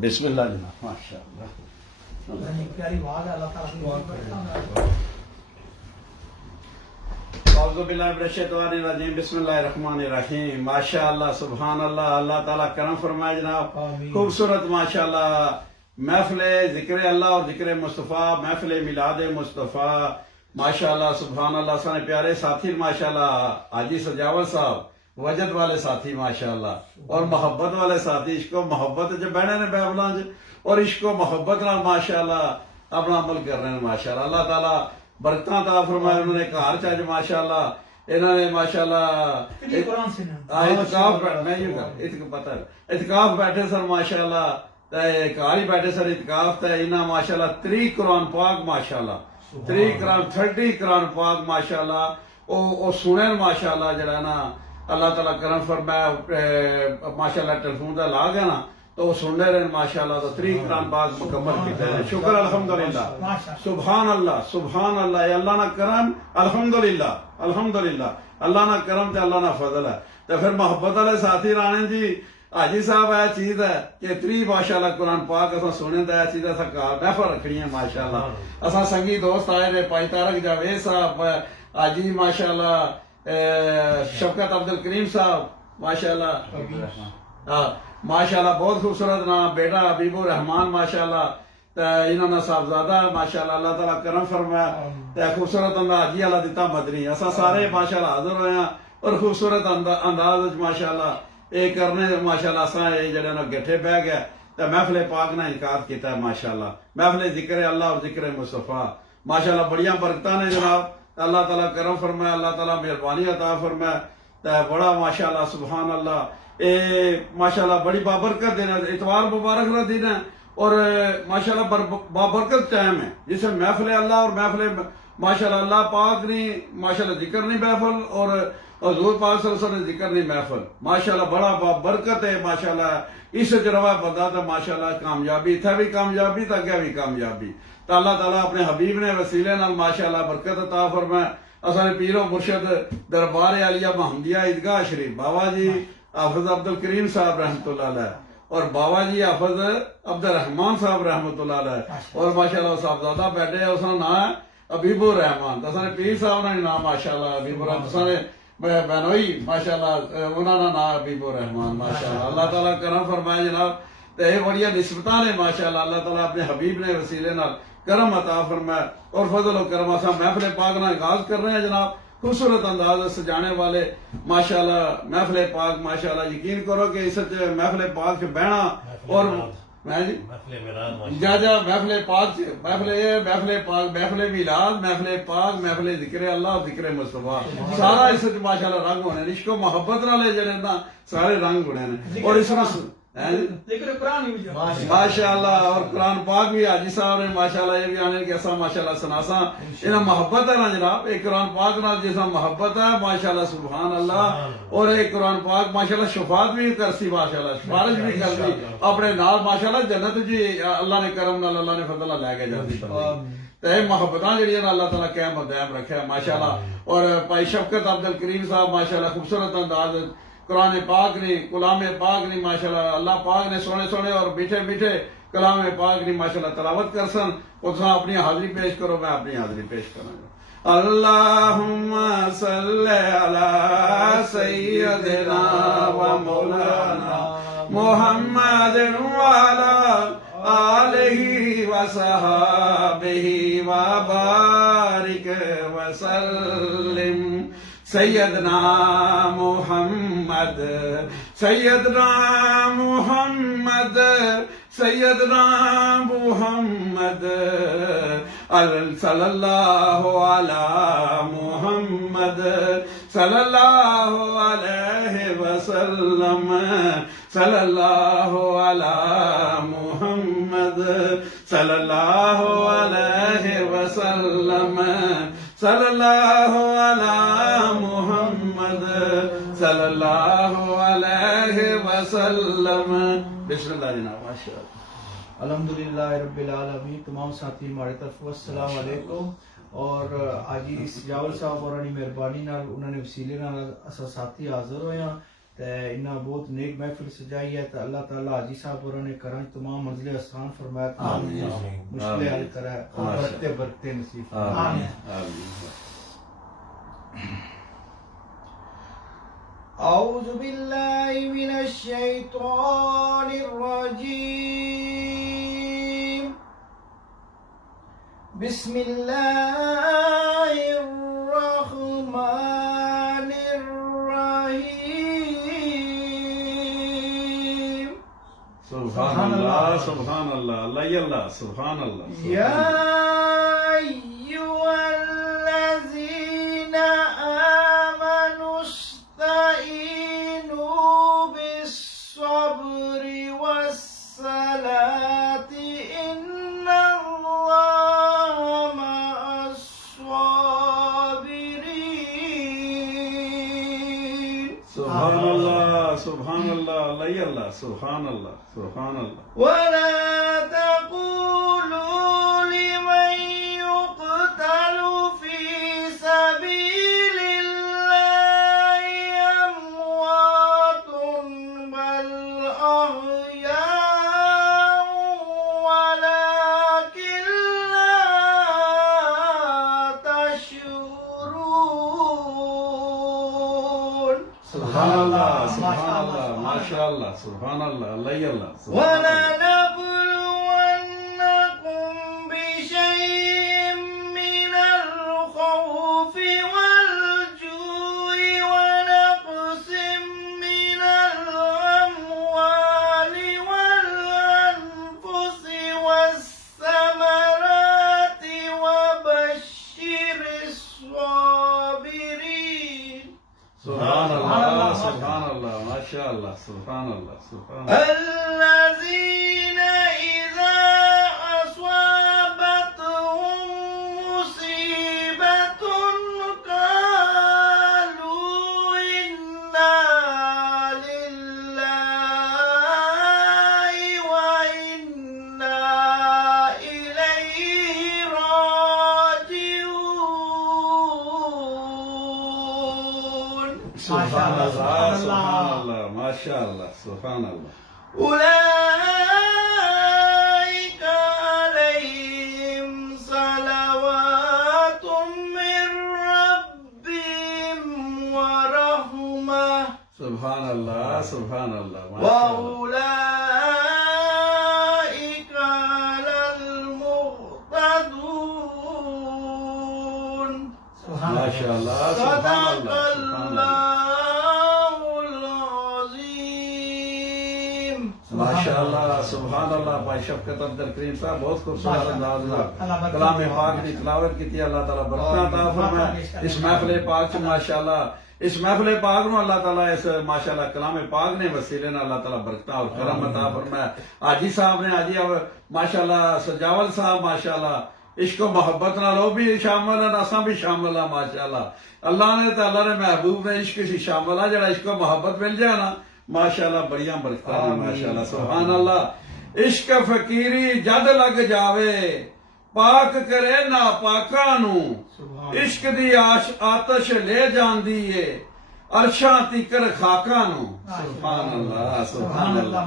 بسم اللہ جناب ماشاء اللہ پیاری آواز ہے اللہ تعالیٰ اعوذ باللہ من الشیطان الرجیم بسم اللہ الرحمن الرحیم ماشاء اللہ سبحان اللہ اللہ تعالیٰ کرم فرمائے جناب خوبصورت ماشاء اللہ محفل ذکر اللہ اور ذکر مصطفیٰ محفل میلاد مصطفیٰ ماشاء اللہ سبحان اللہ سارے پیارے ساتھی ماشاء اللہ حاجی سجاول صاحب وجد والے ساتھی ماشاء اللہ اور محبت والے ساتھی عشق و محبت جو بہنے نے بیبلان اور عشق و محبت نال ماشاء اللہ اپنا عمل کر رہے ہیں ماشاء اللہ اللہ تعالیٰ برکتاں عطا فرمائے انہوں نے گھر چ ماشاء اللہ انہوں نے ماشاء اللہ اعتکاف بیٹھے سر ماشاء اللہ گھر ہی بیٹھے سر اعتکاف تے انہاں ماشاء اللہ 3 قرآن پاک ماشاء اللہ 30 قرآن پاک ماشاء اللہ او سنن ماشاء اللہ جڑا نا اللہ تعالیٰ کرم فرمایا ماشاء اللہ ٹیلیفون دا لا گیا نا تو وہ سن رہے ہیں ماشاء اللہ تو 3 قرآن پاک مکمل کیتے ہیں شکر الحمدللہ سبحان اللہ یہ اللہ نا کرم الحمدللہ اللہ نا کرم تے اللہ نا فضل ہے تو پھر محبت والے ساتھی رانے جی حاجی صاحب یہ چیز ہے کہ 3 ماشاء اللہ قرآن پاک اساں سنیں تے یہ چیز اساں گھر محفل رکھنی ہے ماشاء اللہ اساں سنگی دوست آئے نے پائی تارک جاوید صاحب حاجی ماشاء اللہ شفقت عبد الکریم صاحب ماشاء اللہ ماشاء اللہ بہت خوبصورت نام بیٹا حبیب الرحمان ماشاء اللہ انہوں نے صاحبزادہ ماشاء اللہ اللہ تعالیٰ کرم فرمایا خوبصورت انداز حاجی اللہ دیتا مدنی اساں سارے ماشاء اللہ حاضر ہوئے ہیں اور خوبصورت انداز ماشاء اللہ یہ کرنے ماشاء اللہ اساں یہ جڑے نا گٹھے بہ گیا تے محفل پاک نے انعقاد کیتا ہے ماشاء اللہ محفل ذکر اللہ اور ذکر مصطفیٰ ماشاء اللہ بڑیاں برکتاں نے جناب اللہ تعالیٰ کرم فرمائے اللہ تعالیٰ مہربانی عطا فرمائے تے بڑا ماشاء اللہ سبحان اللہ اے ماشاء اللہ بڑی بابرکت دن ہے اتوار مبارک کا دن ہے اور ماشاء اللہ بابرکت ٹائم ہے جسے محفل اللہ اور محفل ماشاء اللہ اللہ پاک نہیں ماشاء اللہ ذکر نہیں محفل اور حضور پاک صلی اللہ علیہ وسلم ذکر نہیں محفل ماشاء اللہ بڑا بابرکت ہے ماشاء اللہ اس جروا بندہ تو ماشاء اللہ کامیابی اتھا بھی کامیابی تو اگے بھی کامیابی تو اللہ تعالیٰ اپنے حبیب نے وسیلے نال ماشاء اللہ برکت عطا فرمائے اساں پیر و مرشد دربار عالیہ محمدیہ عیدگاہ شریف بابا جی حافظ عبد الکریم صاحب رحمۃ اللہ علیہ اور بابا جی حافظ عبد الرحمان صاحب رحمۃ اللہ علیہ اور ماشاء اللہ صاحبزادہ بیٹھے اس کا نام ہے حبیب الرحمان تو پیر صاحب نے نام ماشاء اللہ حبیب الرحمان بہنوئی ماشاء اللہ انہوں نے نام حبیب الرحمان ماشاء اللہ اللہ تعالیٰ کرم فرمائے جناب تو یہ بڑی نسبتاں نے ماشاء اللہ اللہ تعالیٰ اپنے حبیب نے وسیلے نال کرم عطا فرمائے اور فضل و کرم اساں محفل پاک نال آغاز کر رہے ہیں جناب خوبصورت انداز سجانے والے ماشاء اللہ محفل پاک ماشاء اللہ یقین کرو کہ اس محفل پاک سے بہنا اور محفل پاک محفل میلاد محفل پاک محفل ذکر اللہ اور ذکر مصطفیٰ سارا اس ماشاء اللہ رنگ ہونے عشق و محبت نالے جڑے نا سارے رنگ ہونے اور اس ماشاء اللہ اور قرآن پاک بھی حاجی صاحب نے ماشاء اللہ یہ بھی آنے کہ ایسا ماشاء اللہ سناسا انہاں محبت ہے نا جناب ایک قرآن پاک نال جیسا محبت ہے ماشاء اللہ سبحان اللہ اور ایک قرآن پاک ماشاء اللہ شفاعت بھی کرسی ماشاء اللہ سفارش بھی کرسی اپنے نال ماشاء اللہ جنت جی اللہ نے کرم نال اللہ نے فضل نال لے کے جاتی تے محبتاں جڑیاں اللہ تعالیٰ قائم و دائم رکھے ماشاء اللہ اور بھائی شفقت عبد الکریم صاحب ماشاء اللہ خوبصورت انداز قرآن پاک نے کلام پاک نے ماشاء اللہ اللہ پاک نے سونے سونے اور میٹھے میٹھے کلام پاک نے ماشاء اللہ تلاوت کر سن اس اپنی حاضری پیش کرو میں اپنی حاضری پیش کروں گا اللہم صلی علی سیدنا و مولانا محمد وعلی آلہ و صحابہ و بارک وسلم سیدنا محمد سیدنا محمد سیدنا محمد صلی اللہ علی محمد صلی اللہ علیہ وسلم صلی اللہ علی محمد صلی اللہ علیہ وسلم صلی اللہ علی محمد صلی اللہ علیہ وسلم بسم اللہ جناب ماشاء اللہ الحمدللہ رب العالمین تمام ساتھی ہمارے طرف السلام علیکم اور حاجی سجاول صاحب اور مہربانی نال انہوں نے وسیلے نال اسا ساتھی حاضر ہوئے ہیں تے انہاں بہت نیک محفل سجائی ہے تے اللہ تعالی حاجی صاحب اور نے کرن تمام منزلیں آسان فرمائے آمین۔ مشکلیں حل کرے اور برکتے برکتے نصیب فرمائے آمین آمین۔ اعوذ باللہ من الشیطان الرجیم بسم اللہ الرحمن الرحیم سبحان اللہ سبحان اللہ اللہ اللہ سبحان اللہ یا ایھا الذین آمنوا استعینوا بالصبر والصلاة ان اللہ مع الصابرین سبحان اللہ سبحان اللہ اللہ اللہ سبحان اللہ سبحان اللہ ولا تقولوا لمن يقتل في سبيل الله أموات بل أحياء ولكن لا تشعرون سبحان اللہ سبحان اللہ ماشاء اللہ سبحان اللہ اللہ اللہ ولنبلونكم بشيء من الخوف والجوع ونقص من الأموال والأنفس والثمرات وبشر الصابرين سبحان اللہ سبحان اللہ ماشاء اللہ سبحان اللہ سبحان اللہ الذين إذا أصابتهم مصيبة قالوا إنا لله وإنا إليه راجعون سبحان اللہ سبحان اللہ ماشاء اللہ سبحان اللہ أولئك عليهم صلوات من ربهم ورحمة سبحان اللہ سبحان اللہ وأولئك على المهتدون ماشاء اللہ سبحان صدق اللہ سبحان اللہ الله العظيم ماشاء اللہ سبحان اللہ بھائی شفقت عبدال کریم صاحب بہت خوبصورت انداز میں کلام پاک کی تلاوت کی تھی اللہ تعالیٰ برکات عطا فرمائے اس محفل پاک سے ماشاءاللہ اس محفل پاک میں اللہ تعالیٰ اس ماشاءاللہ کلام پاک نے وسیلے نے اللہ تعالیٰ برکت اور کرم عطا فرمائے حاجی صاحب نے حاجی ماشاءاللہ سجاول صاحب ماشاءاللہ عشق و محبت نال وہ بھی شامل ہیں اساں بھی شامل ہیں ماشاءاللہ اللہ نے تے اللہ نے محبوب نے عشق سے شامل ہے جڑا عشق و محبت مل جائے نا ماشاءاللہ بڑیاں برکتاں ہیں ماشاءاللہ سبحان اللہ عشق فقیری جد لگ جاوے پاک کرے ناپاکاں نو عشق دی آتش لے جاندی ہے عرشاں تیکر خاکاں نو سبحان اللہ سبحان اللہ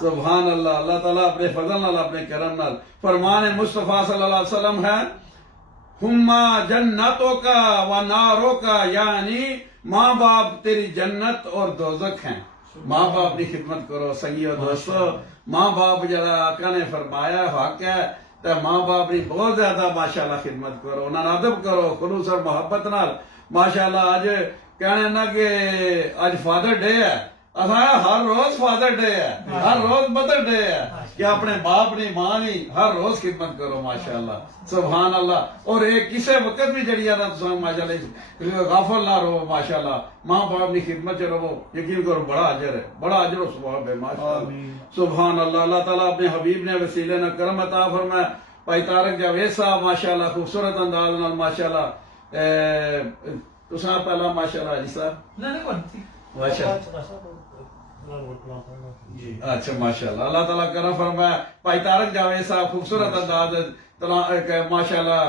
سبحان اللہ اللہ تعالیٰ اپنے فضل نال اپنے کرم نال فرمان مصطفیٰ صلی اللہ علیہ وسلم ہے ہما جنتوں کا و ناروں کا یعنی ماں باپ تیری جنت اور دوزخ ہیں ماں باپ کی خدمت کرو سنگیو دوستو ماں باپ جڑا آقا نے فرمایا حق ہے تو ماں باپ کی بہت زیادہ ماشاءاللہ خدمت کرو انہاں نال ادب کرو خلوص اور محبت نال ماشاءاللہ آج کہنے نا کہ آج فادر ڈے ہے ہر روز فادر ڈے ہے ہر روز مدر ڈے ہے کہ اپنے باپ نی ماں نی ہر روز خدمت کرو ماشاءاللہ سبحان اللہ اور ایک کسے وقت بھی جڑی ہے ماشاءاللہ غافل نہ رہو ماشاءاللہ ماں باپ کی خدمت چ رہو یقین کرو بڑا اجر ہے بڑا اجر و ثواب ہے ماشاءاللہ سبحان اللہ اللہ تعالیٰ اپنے حبیب نے وسیلے نہ کرم عطا فرمائے بھائی طارق جاوید صاحب ماشاءاللہ خوبصورت انداز نال ماشاءاللہ تساں پہلا ماشاءاللہ جی صاحب اچھا ماشاءاللہ اللہ تعالیٰ کرم فرمایا بھائی طارق جاوید صاحب خوبصورت انداز ماشاءاللہ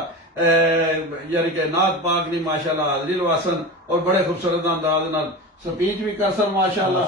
یعنی کہ نعت پاک نے ماشاءاللہ حاضری الواسن اور بڑے خوبصورت انداز نال سپیچ بھی کرسن ماشاءاللہ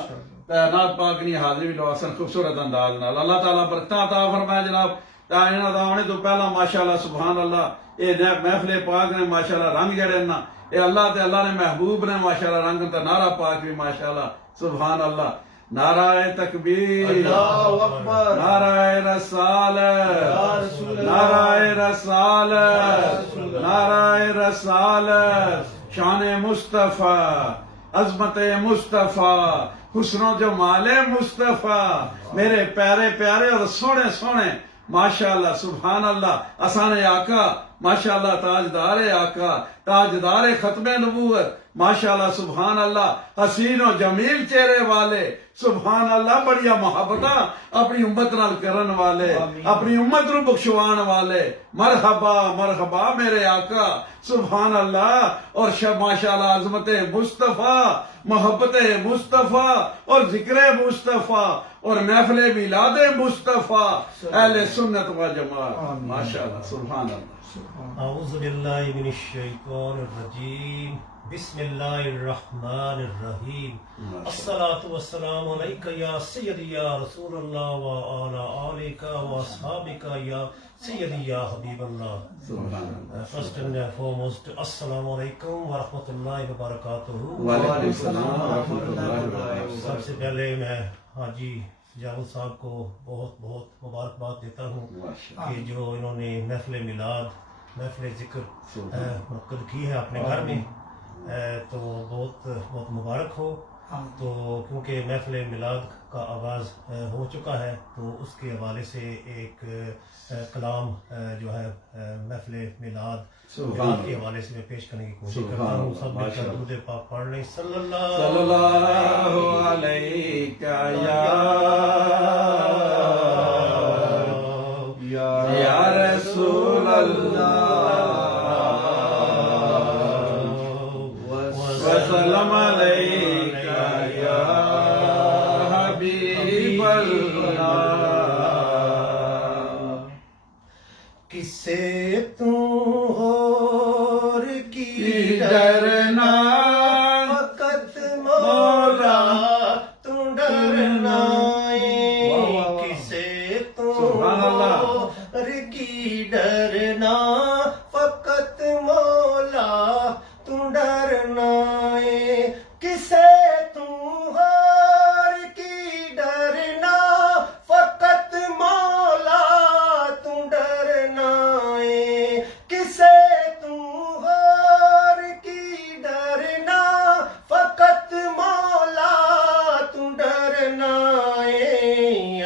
نعت پاک نہیں حاضری بھی لواسن خوبصورت انداز نال اللہ تعالیٰ برکتاں عطا فرمائے جناب انہاں دا آنے تو پہلا ماشاءاللہ سبحان اللہ اے محفل پاک نے ماشاءاللہ رنگ جڑے نا اے اللہ تے اللہ نے محبوب نے ماشاءاللہ رنگ تے نعرہ پاک بھی ماشاءاللہ سبحان اللہ نعرہ تکبیر اللہ اکبر نعرہ رسالت نعرہ رسالت نعرہ رسالت شان مصطفیٰ عظمت مصطفیٰ حسن و جمال مصطفیٰ میرے پیارے پیارے اور سونے سونے ماشاءاللہ سبحان اللہ اسانے آقا ماشاءاللہ تاجدار آقا تاجدار ختم نبوت ماشاءاللہ سبحان اللہ حسین و جمیل چہرے والے سبحان اللہ بڑیا محبتاں اپنی امت نال کرن والے اپنی امت نو بخشوان والے مرحبا مرحبا میرے آقا سبحان اللہ اور ماشاءاللہ عظمت مصطفیٰ محبت مصطفیٰ اور ذکر مصطفیٰ اور محفل میلاد مصطفیٰ اہل سنت و جماعت ماشاءاللہ سبحان اللہ اعوذ باللہ من الشیطان الرجیم بسم اللہ الرحمن الرحیم الصلاة والسلام علیکہ یا سیدی یا رسول اللہ وعلی آلک واصحابک یا سیدی یا حبیب اللہ. فرسٹ اینڈ فارموسٹ السلام علیکم ورحمۃ اللہ وبرکاتہ. وعلیکم السلام ورحمۃ اللہ وبرکاتہ. سب سے پہلے میں حاجی جاوید صاحب کو بہت بہت مبارکباد دیتا ہوں کہ جو انہوں نے محفل میلاد محفل ذکر منعقد کی ہے اپنے گھر میں تو بہت بہت مبارک ہو. تو کیونکہ محفل میلاد کا آغاز ہو چکا ہے تو اس کے حوالے سے ایک کلام جو ہے محفل میلاد کے حوالے سے میں پیش کرنے کی کوشش کرتا ہوں. سب مل کر درود پاک پڑھ لیں. صلی اللہ علیہ یا رسول اللہ وسلم علیکہ یا حبیب اللہ. کس سے تو اور کی ڈرنا فقط مولا تو ڈرنا کس سے تو اور کی ڈرنا فقط مولا تو ڈرنا کسے تو ہار کی ڈرنا فقط مولا تو ڈرنا کسے تو ہار کی ڈرنا فقط مولا تو ڈرنا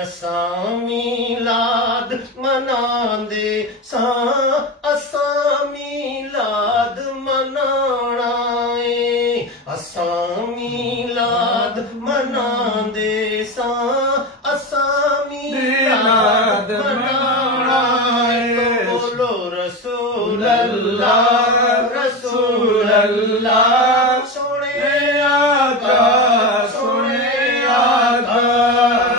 اساں میلاد منا دے اساں میلاد منانا اساں میلاد منا دے اساں میلاد منانا. بولو رسول اللہ رسول اللہ سونے آقا سونے آقا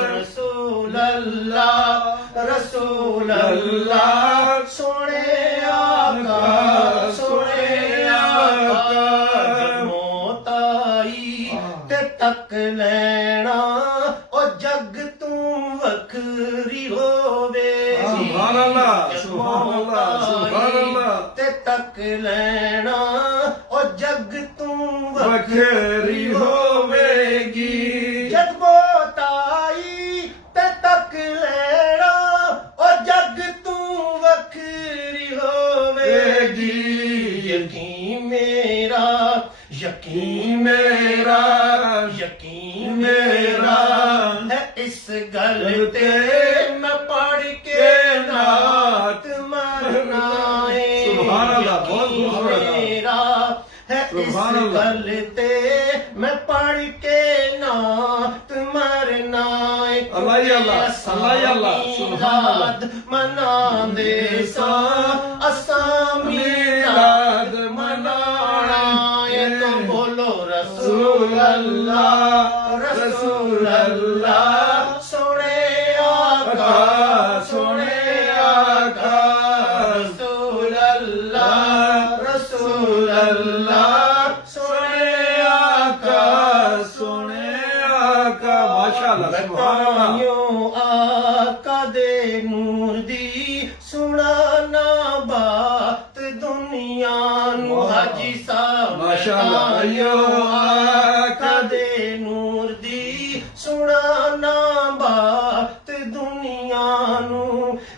رسول اللہ رسول اللہ سونے آقا سونے آقا. جب موت آئی تے تک لینا او جگ تو وکھری ہووے. سبحان اللہ سبحان اللہ سبحان اللہ. تے تک لینا او جگ تو وکھری ہوے گی. جگ موت آئی تے تک لینا او جگ تو وکھری ہوے گی. یقین میرا یقین میرا یقین میرا ہے اس گل تے میں پڑھ کے نعت مرنا سبحان اللہ بہت خوبصورت. میرا ہے اس گل تے میں پڑھ کے نعت مرنا. اللہ ہی اللہ اللہ ہی اللہ سبحان اللہ. منا دے اساں میلاد منانا. تو بولو رسول اللہ رسول اللہ سونے آقا سونے آقا رسول اللہ رسول اللہ سونے آقا نور دی سنانا بات دنیا نو حاجی صاحب ماشاءاللہ آقا دے نور دی سنانا بات دنیا نو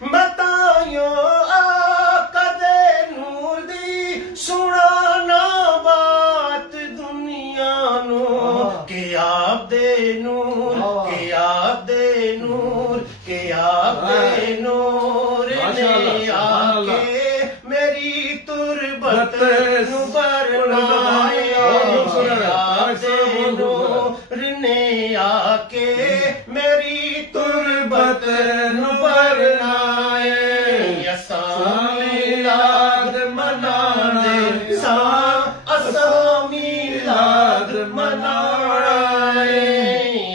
بتائیو آقا دے نور دی سنانا بات دنیا نو کہ آپ دے نور کہ آپ دے نور کہ آپ دے نور نے آ کے میری تربت نو برنائے آپ دے نور نے آ کے میری تربت نو برنائے اساں میلاد منانے اساں میلاد منانے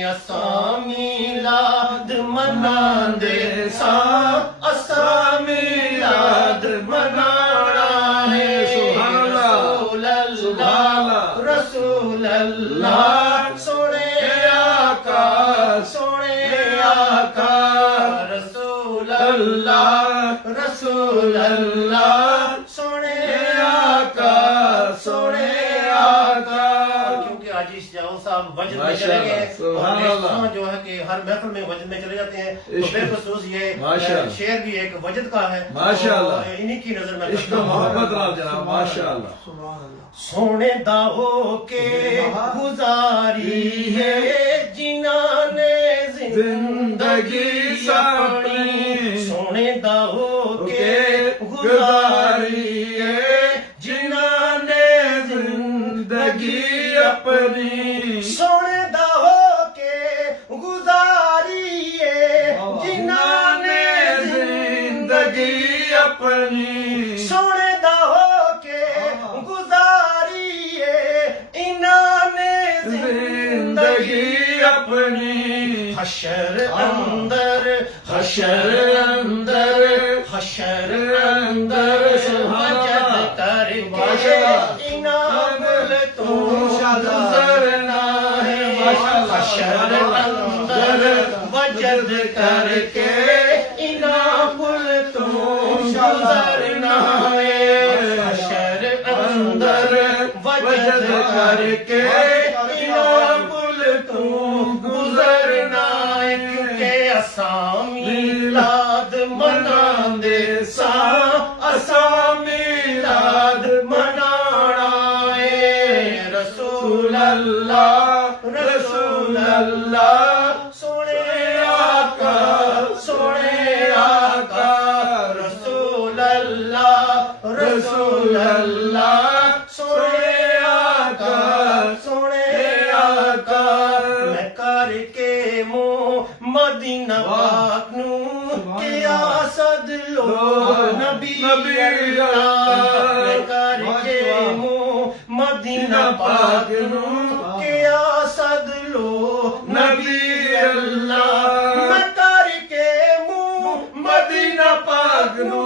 اساں میلاد مناندے اساں میلاد منانے رسول اللہ رسول اللہ سونے آقا سونے آقا رسول اللہ رسول اللہ سونے آقا سونے آقا کیونکہ آج اس جاؤ صاحب وجد میں چلے گئے اور اس جو ہے کہ ہر محفل میں وجد میں چلے جاتے ہیں تو بالخصوص یہ شعر بھی ایک وجد کا ہے ماشاءاللہ انہی کی نظر میں عشق و محبت نال جناب ماشاءاللہ سونے دا ہو کے گزاری ہے جنہاں نے زندگی اپنی سونے دا ہو کے گزاری ہے جنہاں نے زندگی اپنی سونے دا ہو کے گزاری ہے جنہاں نے زندگی اپنی سونے دا ہو کے گزاری ہے انہاں نے زندگی اپنی حشر اندر حشر اندر حشر اندر وجد کر کے انعام تو گزرنا ہے حشر اندر وجد کر کے انعام تو گزرنا ہے حشر اندر وجد کر کے انعام تو گزرنا ہے کیونکہ اساں میلاد مناندے اساں میلاد منانا ہے رسول اللہ رسول اللہ سونے آقا سونے آقا رسول اللہ رسول اللہ سونے آقا سونے آقا میں کر کے مدینہ پاک نو کیا صد لو نبی اللہ میں کر کے مدینہ پاک نو کیا صد لو نبی اللہ میں کر کے مدینہ پاک نو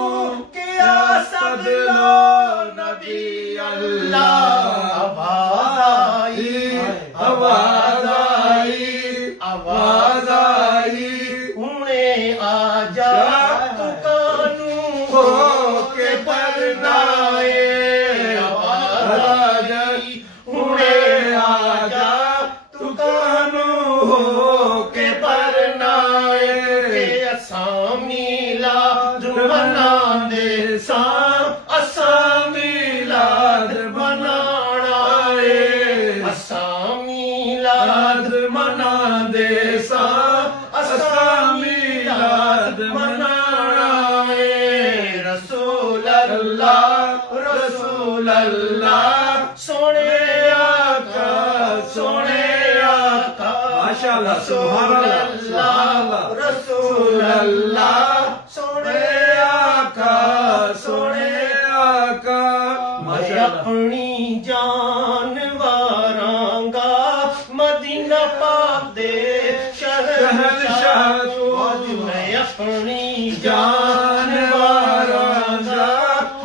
کیا صد لو نبی اللہ آواز آئی آواز آئی آواز آئی انہیں آ جا تو کانوں ہو کے پردائے آواز آئی انہیں آ جا تو کانوں ہو کے پردائے کہ اساں میلاد مناندے اساں میلاد منانا ہے اساں میلاد مناندے اساں میلاد منانا ہے رسول اللہ رسول اللہ سونے آقا سونے آقا ماشاءاللہ سبحان اللہ سبحان اللہ رسول اللہ سونے آقا سونے آقا میں اپنی جان واراں گا مدینہ پاک دے شہنشاہ تو میں اپنی جان واراں گا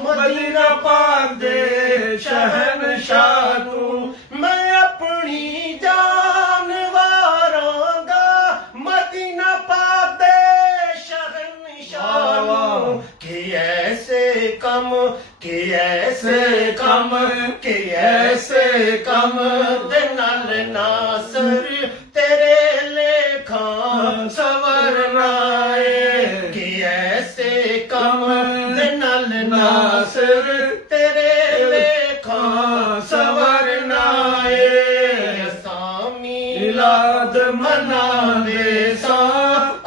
مدینہ پاک دے شہنشاہ تو میں اپنی جان واراں گا مدینہ پاک دے شہنشاہ کہ ایسے کم کہ ایسے کم کہ ایسے کم دے نال ناصر تیرے لیکھاں سورنا ہے کہ ایسے کم دے نال ناصر تیرے لیکھاں سورنا ہے اساں میلاد منا دے سا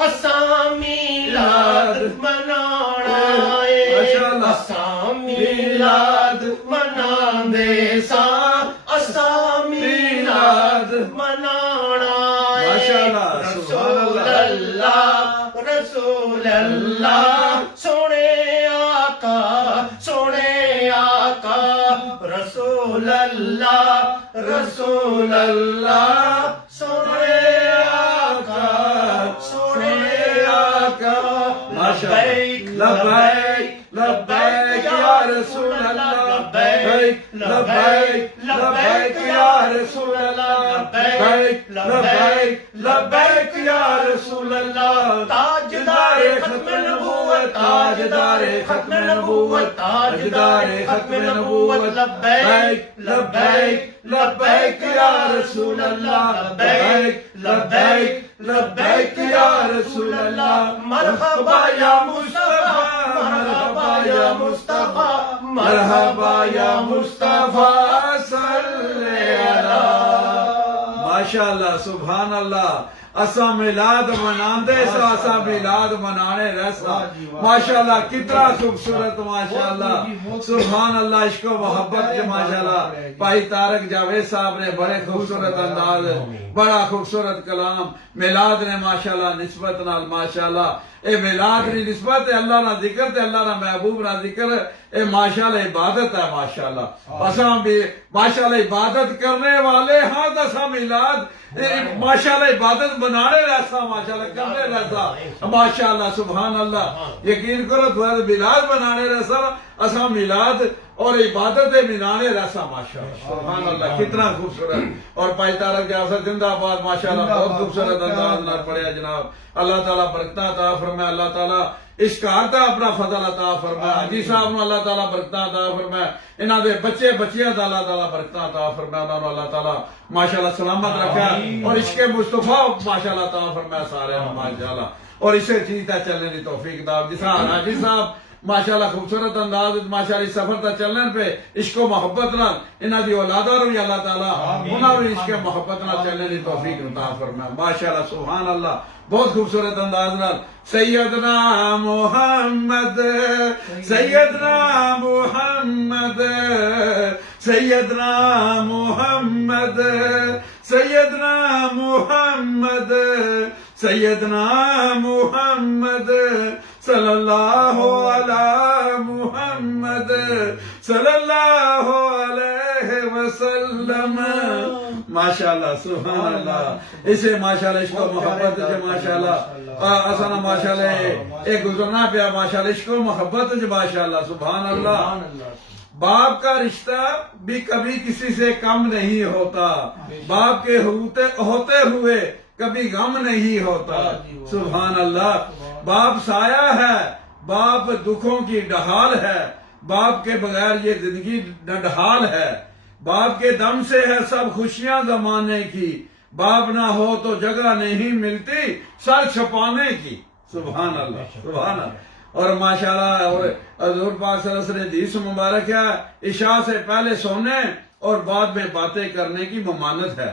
اساں میلاد منانا ہے اساں میلاد منا دے سا اساں میلاد منانا ہے رسول اللہ رسول اللہ سونے آقا رسول اللہ رسول اللہ سونے آقا لبیک لبیک لبیک یا رسول اللہ لبیک لبیک لبیک یا رسول اللہ لبیک لبیک لبیک یا رسول اللہ تاجدار ختم نبوت تاجدار ختم نبوت تاجدار ختم نبوت لبیک لبیک لبیک یا رسول اللہ لبیک لبیک لبیک یا رسول اللہ مرحبا یا مصطفیٰ مرحبا یا مصطفیٰ مرحبا یا مصطفیٰ صلی اللہ ماشاءاللہ سبحان اللہ اساں میلاد مناندے سا اساں میلاد منانے رہسا ماشاءاللہ کتنا خوبصورت ماشاءاللہ سبحان اللہ عشق و محبت کے ماشاءاللہ بھائی طارق جاوید صاحب نے بڑے خوبصورت انداز بڑا خوبصورت کلام میلاد نے ماشاءاللہ نسبت نال ماشاءاللہ اے میلاد کی نسبت ہے اللہ نہ ذکر تے اللہ نہ محبوب نہ ذکر اے ماشاءاللہ عبادت ہے ماشاءاللہ اساں بھی ماشاءاللہ عبادت کرنے والے ہاں دسا میلاد ماشاءاللہ عبادت بنانے رہسا ماشاءاللہ کرنے رہسا ماشاءاللہ سبحان اللہ یقین کرو تو میلاد بنانے رہسا اساں میلاد اور عبادت منانے رہسا ماشاءاللہ سبحان اللہ کتنا خوبصورت اور پائی طارق جعفر زندہ آباد ماشاءاللہ بہت خوبصورت انداز نہ پڑھیا جناب اللہ تعالیٰ برکتاں عطا فرمائے اللہ تعالیٰ عشق آتا اپنا فضل عطا فرمائے حاجی صاحب نو اللہ تعالیٰ برکتاں عطا فرمائے انہاں دے بچے بچیاں دا اللہ تعالیٰ برکتاں عطا فرمائے انہاں نو اللہ تعالیٰ ماشاءاللہ سلامت رکھا اور عشق مصطفیٰ ماشاءاللہ عطا فرمائے سارے ماشاءاللہ اور اسے چیز تے چلنے دی توفیق دا جس حاجی صاحب ماشاءاللہ خوبصورت انداز ماشاءاللہ سفر تا چلنے پہ عشق و محبت نال انہاں دی اولاداں نو اللہ تعالیٰ انہاں نو عشق و محبت نال چلنے دی توفیق عطا فرمائے ماشاءاللہ سبحان اللہ بہت خوبصورت انداز نال سیدنا محمد سیدنا محمد سیدنا محمد سیدنا محمد سیدنا محمد صلی اللہ علی محمد صلی اللہ علیہ وسلم ماشاءاللہ سبحان اللہ اسے ماشاءاللہ عشق و محبت جو ماشاءاللہ اسانا ماشاءاللہ ایک گزرنا پیا ماشاءاللہ عشق و محبت جو ماشاءاللہ سبحان اللہ باپ کا رشتہ بھی کبھی کسی سے کم نہیں ہوتا باپ کے ہوتے ہوئے کبھی غم نہیں ہوتا سبحان اللہ باپ سایہ ہے باپ دکھوں کی ڈھال ہے باپ کے بغیر یہ زندگی ڈھال ہے باپ کے دم سے ہے سب خوشیاں زمانے کی باپ نہ ہو تو جگہ نہیں ملتی سر چھپانے کی سبحان اللہ سبحان اللہ اور ماشاءاللہ اور حضور پاک صلی اللہ علیہ وسلم حدیث مبارک ہے عشاء سے پہلے سونے اور بعد میں باتیں کرنے کی ممانت ہے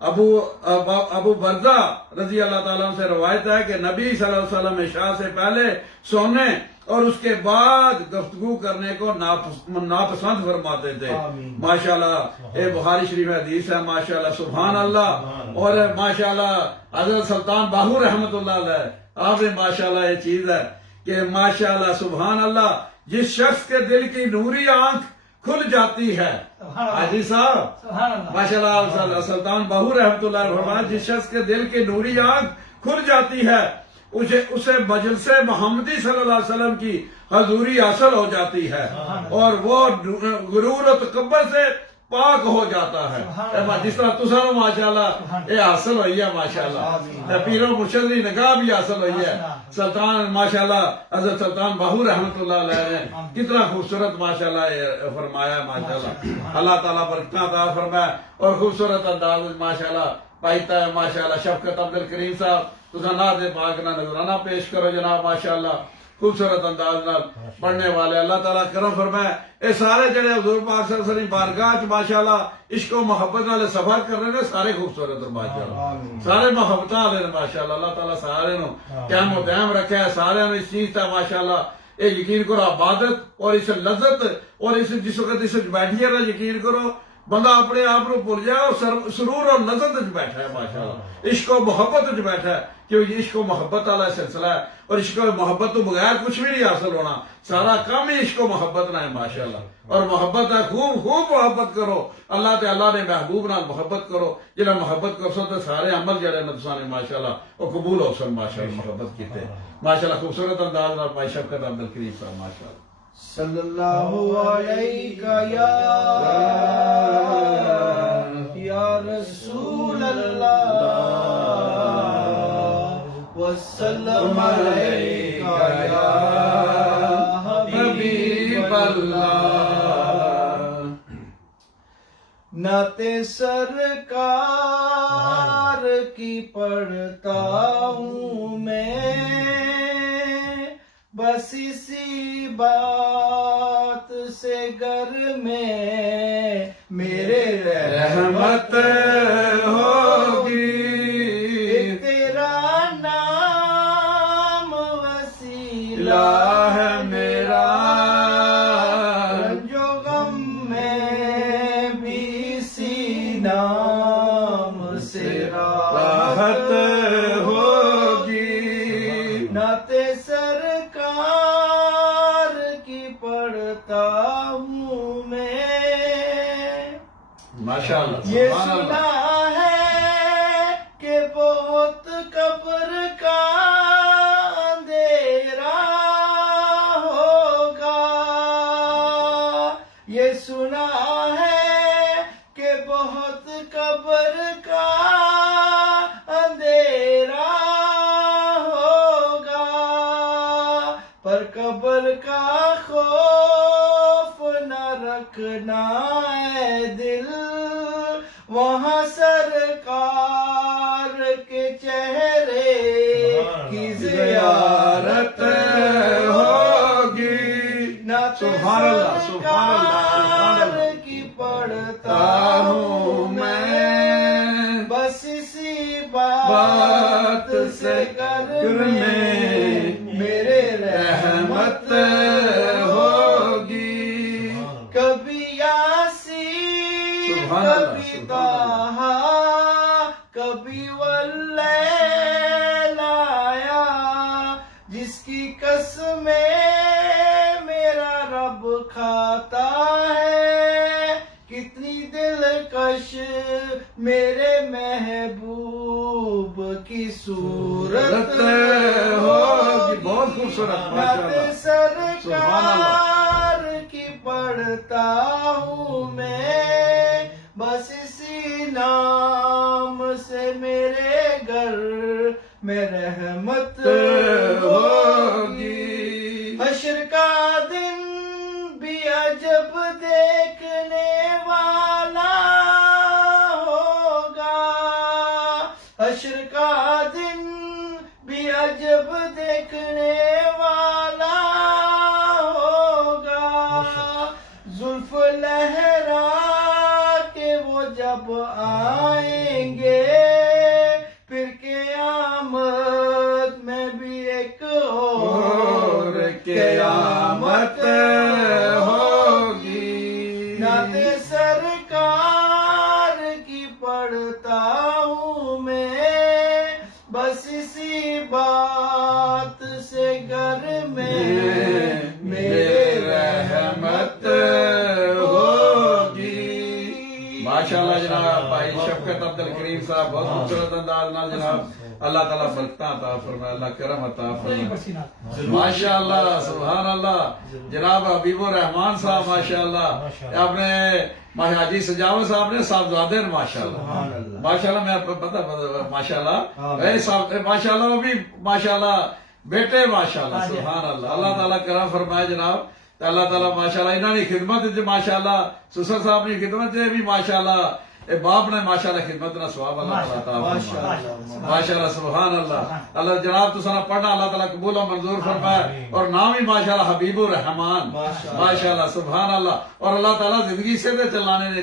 ابو برزہ رضی اللہ تعالیٰ عنہ سے روایت ہے کہ نبی صلی اللہ علیہ وسلم عشاء سے پہلے سونے اور اس کے بعد گفتگو کرنے کو ناپسند فرماتے تھے ماشاءاللہ اے بخاری شریف حدیث ہے ماشاءاللہ سبحان اللہ اور ماشاءاللہ حضرت سلطان باہو رحمت اللہ علیہ آپ نے ماشاءاللہ یہ چیز ہے کہ ماشاءاللہ سبحان اللہ جس شخص کے دل کی نوری آنکھ کھل جاتی ہے حاجی صاحب ماشاءاللہ سلطان باہو رحمت اللہ فرمایا جس شخص کے دل کی نوری آنکھ کھل جاتی ہے اسے مجلس محمدی صلی اللہ علیہ وسلم کی حضوری حاصل ہو جاتی ہے اور وہ غرور و تکبر سے پاک ہو جاتا ہے جس طرح تساں نو ماشاءاللہ یہ حاصل ہوئی ہے ماشاءاللہ پیرو مرشد دی نگاہ بھی حاصل ہوئی ہے سلطان ماشاءاللہ حضرت سلطان باہو رحمت اللہ علیہ نے کتنا خوبصورت ماشاءاللہ فرمایا ماشاءاللہ اللہ تعالیٰ برکتاں عطا فرمائے اور خوبصورت انداز ماشاءاللہ پائتا ہے ماشاءاللہ شفقت عبد الکریم صاحب تساں نعت پاک نہ نذرانہ پیش کرو جناب ماشاءاللہ خوبصورت انداز نال پڑھنے والے اللہ تعالیٰ کرم فرمائے اے سارے جڑے حضور پاک صلی اللہ علیہ وسلم بارگاہ چ ماشاءاللہ عشق و محبت والے سفر کر رہے ہیں سارے خوبصورت اور ماشاءاللہ سارے محبت والے ماشاءاللہ اللہ تعالیٰ سارے نو قائم و دائم رکھا ہے سارے نو اس چیز تا ماشاءاللہ اے یقین کرو عبادت اور اس لذت اور اس جس وقت اس بیٹھیے نا یقین کرو بندہ اپنے آپ کو بھول جائے اور سرور اور لذت وچ بیٹھا ہے ماشاءاللہ عشق و محبت وچ بیٹھا ہے کیونکہ عشق و محبت والا سلسلہ ہے اور عشق و محبت تو بغیر کچھ بھی نہیں حاصل ہونا سارا کام ہی عشق و محبت نہ ہے ماشاءاللہ اور محبت ہے خوب خوب محبت کرو اللہ تے اللہ نے محبوب نال محبت کرو جنہیں محبت کر سو تو سارے عمل جڑے نے تساں نے ماشاءاللہ وہ قبول ہو سن ماشاءاللہ محبت کیتے ماشاءاللہ خوبصورت انداز نال بھائی شفقت عبد الکریم صاحب ماشاءاللہ صلی اللہ علیہ یا رسول اللہ وسلم علیہ یا حبیب اللہ نعت سرکار کی پڑھتا ہوں میں بس اسی بات سے گھر میں میرے رحمت ہوگی تیرا نام وسیلہ ہے میرا رنج و غم میں بھی اسی نام سے راحت ہوگی نعت سرکار کی پڑھتا ہوں میں ماشاءاللہ یہ سنا ہے کہ بہت قبر کا اندھیرا ہوگا یہ سنا ہے کہ بہت قبر کا اندھیرا ہوگا پر قبر کا خوف نہ رکھنا ہے دل وہاں سرکار کے چہرے کی زیارت ہوگی نعت سرکار کی پڑھتا ہوں میں بس اسی بات سے گھر میں میرے رحمت ہوگی کبھی یاسین کبھی طہا کبھی واللیل آیا جس کی قسمیں میرا رب کھاتا ہے کتنی دلکش میرے محبوب کی صورت ہوگی بہت خوبصورت نعت سرکار کی پڑھتا ہوں میں بس اسی نام سے میرے گھر میں رحمت ہوگی حشر کا دن بھی عجب دیکھنے والا ہوگا حشر کا دن بھی عجب دیکھنے والا ہوگا زلف لہرا کے وہ جب آئیں گے پھر قیامت میں بھی ایک اور قیامت ہوگی نعت سرکار کی پڑھتا ہوں میں بس اسی بات سے گھر میں میرے رحمت ہوگی ماشاءاللہ جناب بھائی شفقت عبد الکریم صاحب بہت خوبصورت انداز نال جناب اللہ تعالیٰ برکتاں عطا فرمائے، اللہ کرم عطا فرمائے. ماشاءاللہ سبحان اللہ. جناب حبیب الرحمان صاحب ماشاءاللہ اپنے حاجی سجاوت صاحب نے صاحبزادے ماشاءاللہ ماشاءاللہ میں پتہ ماشاءاللہ ماشاءاللہ وہ بھی ماشاءاللہ بیٹے ماشاءاللہ سبحان اللہ. اللہ تعالیٰ کرم فرمائے جناب. تو اللہ تعالیٰ ماشاءاللہ انہوں نے خدمت ماشاءاللہ سسر صاحب نے خدمت بھی ماشاءاللہ باپ نے ماشاءاللہ خدمت نہ سواب اللہ تعالیٰ ماشاءاللہ سبحان اللہ. اللہ جناب تو سنا پڑھنا اللہ تعالیٰ قبول و منظور فرمائے اور نام ہی ماشاءاللہ حبیب الرحمان ماشاءاللہ سبحان اللہ. اور اللہ تعالیٰ زندگی سے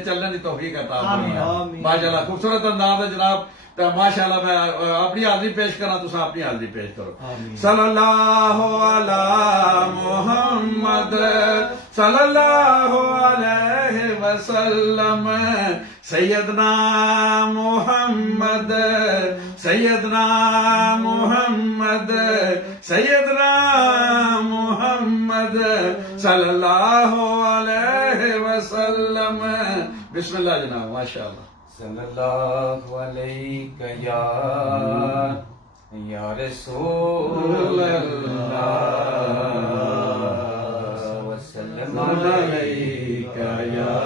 چلنے کی توفیق عطا فرمائے ماشاءاللہ. خوبصورت انداز ہے جناب. تو ماشاءاللہ میں اپنی حاضری پیش کرنا تو اپنی حاضری پیش کرو. صلی اللہ علی محمد صلی اللہ علیہ وسلم سیدنا محمد سیدنا محمد سیدنا محمد صلی اللہ علیہ وسلم. بسم اللہ جناب ماشاءاللہ. صلی اللہ علیہ یا رسول اللہ وسلم علیک یا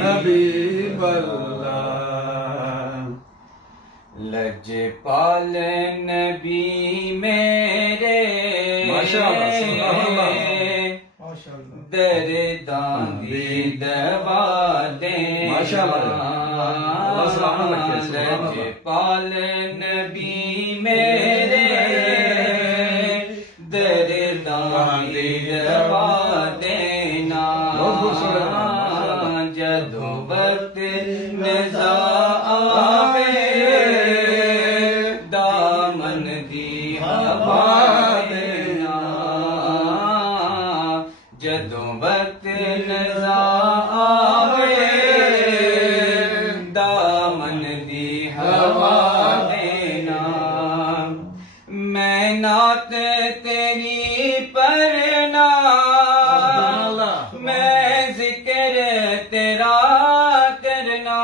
حبیب اللہ. لجپال نبی میرے ماشاءاللہ سبحان اللہ. درداں دی دوا دے لجپال نبی میرے درداں دی دوا دینا جدوں وقت نزا آوے دامن دی ہوا دینا جدوں وقت نزا آوے دامن دی ہوا دینا. میں نعت تیری پڑھنا میں ذکر تیرا کرنا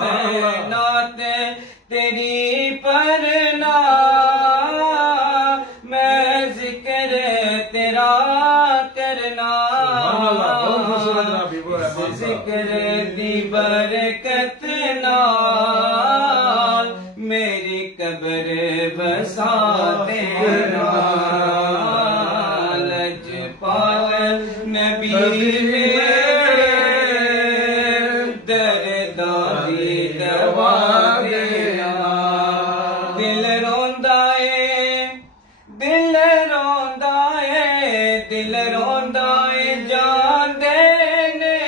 میں نعت تیری پڑھنا میں ذکر تیرا کرنا ذکر دی برکت نال میری قبر بسا دینا. لجپال نبی میرے درداں دی دوا دینا. دل روندا اے دل روندا اے دل روندا اے جاندے نے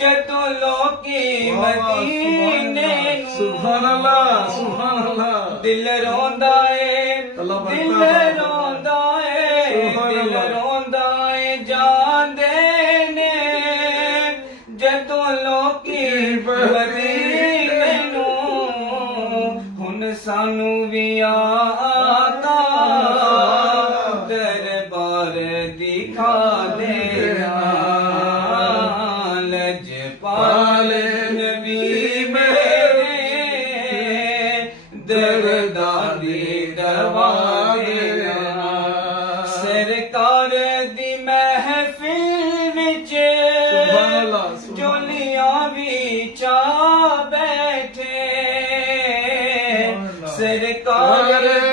جدوں لوکی مدینے سبحان اللہ سبحان اللہ. دل روندا اے دل روندا اے دل روندا اے جاندے نے جدوں لوکی مدینے نوں ہن سانو وی آقا دربار دکھا دینا. لجپال نبی میرے درداں دی دوا دینا. سرکار دی محفل وچ جولیاں وچا بیٹھے سرکار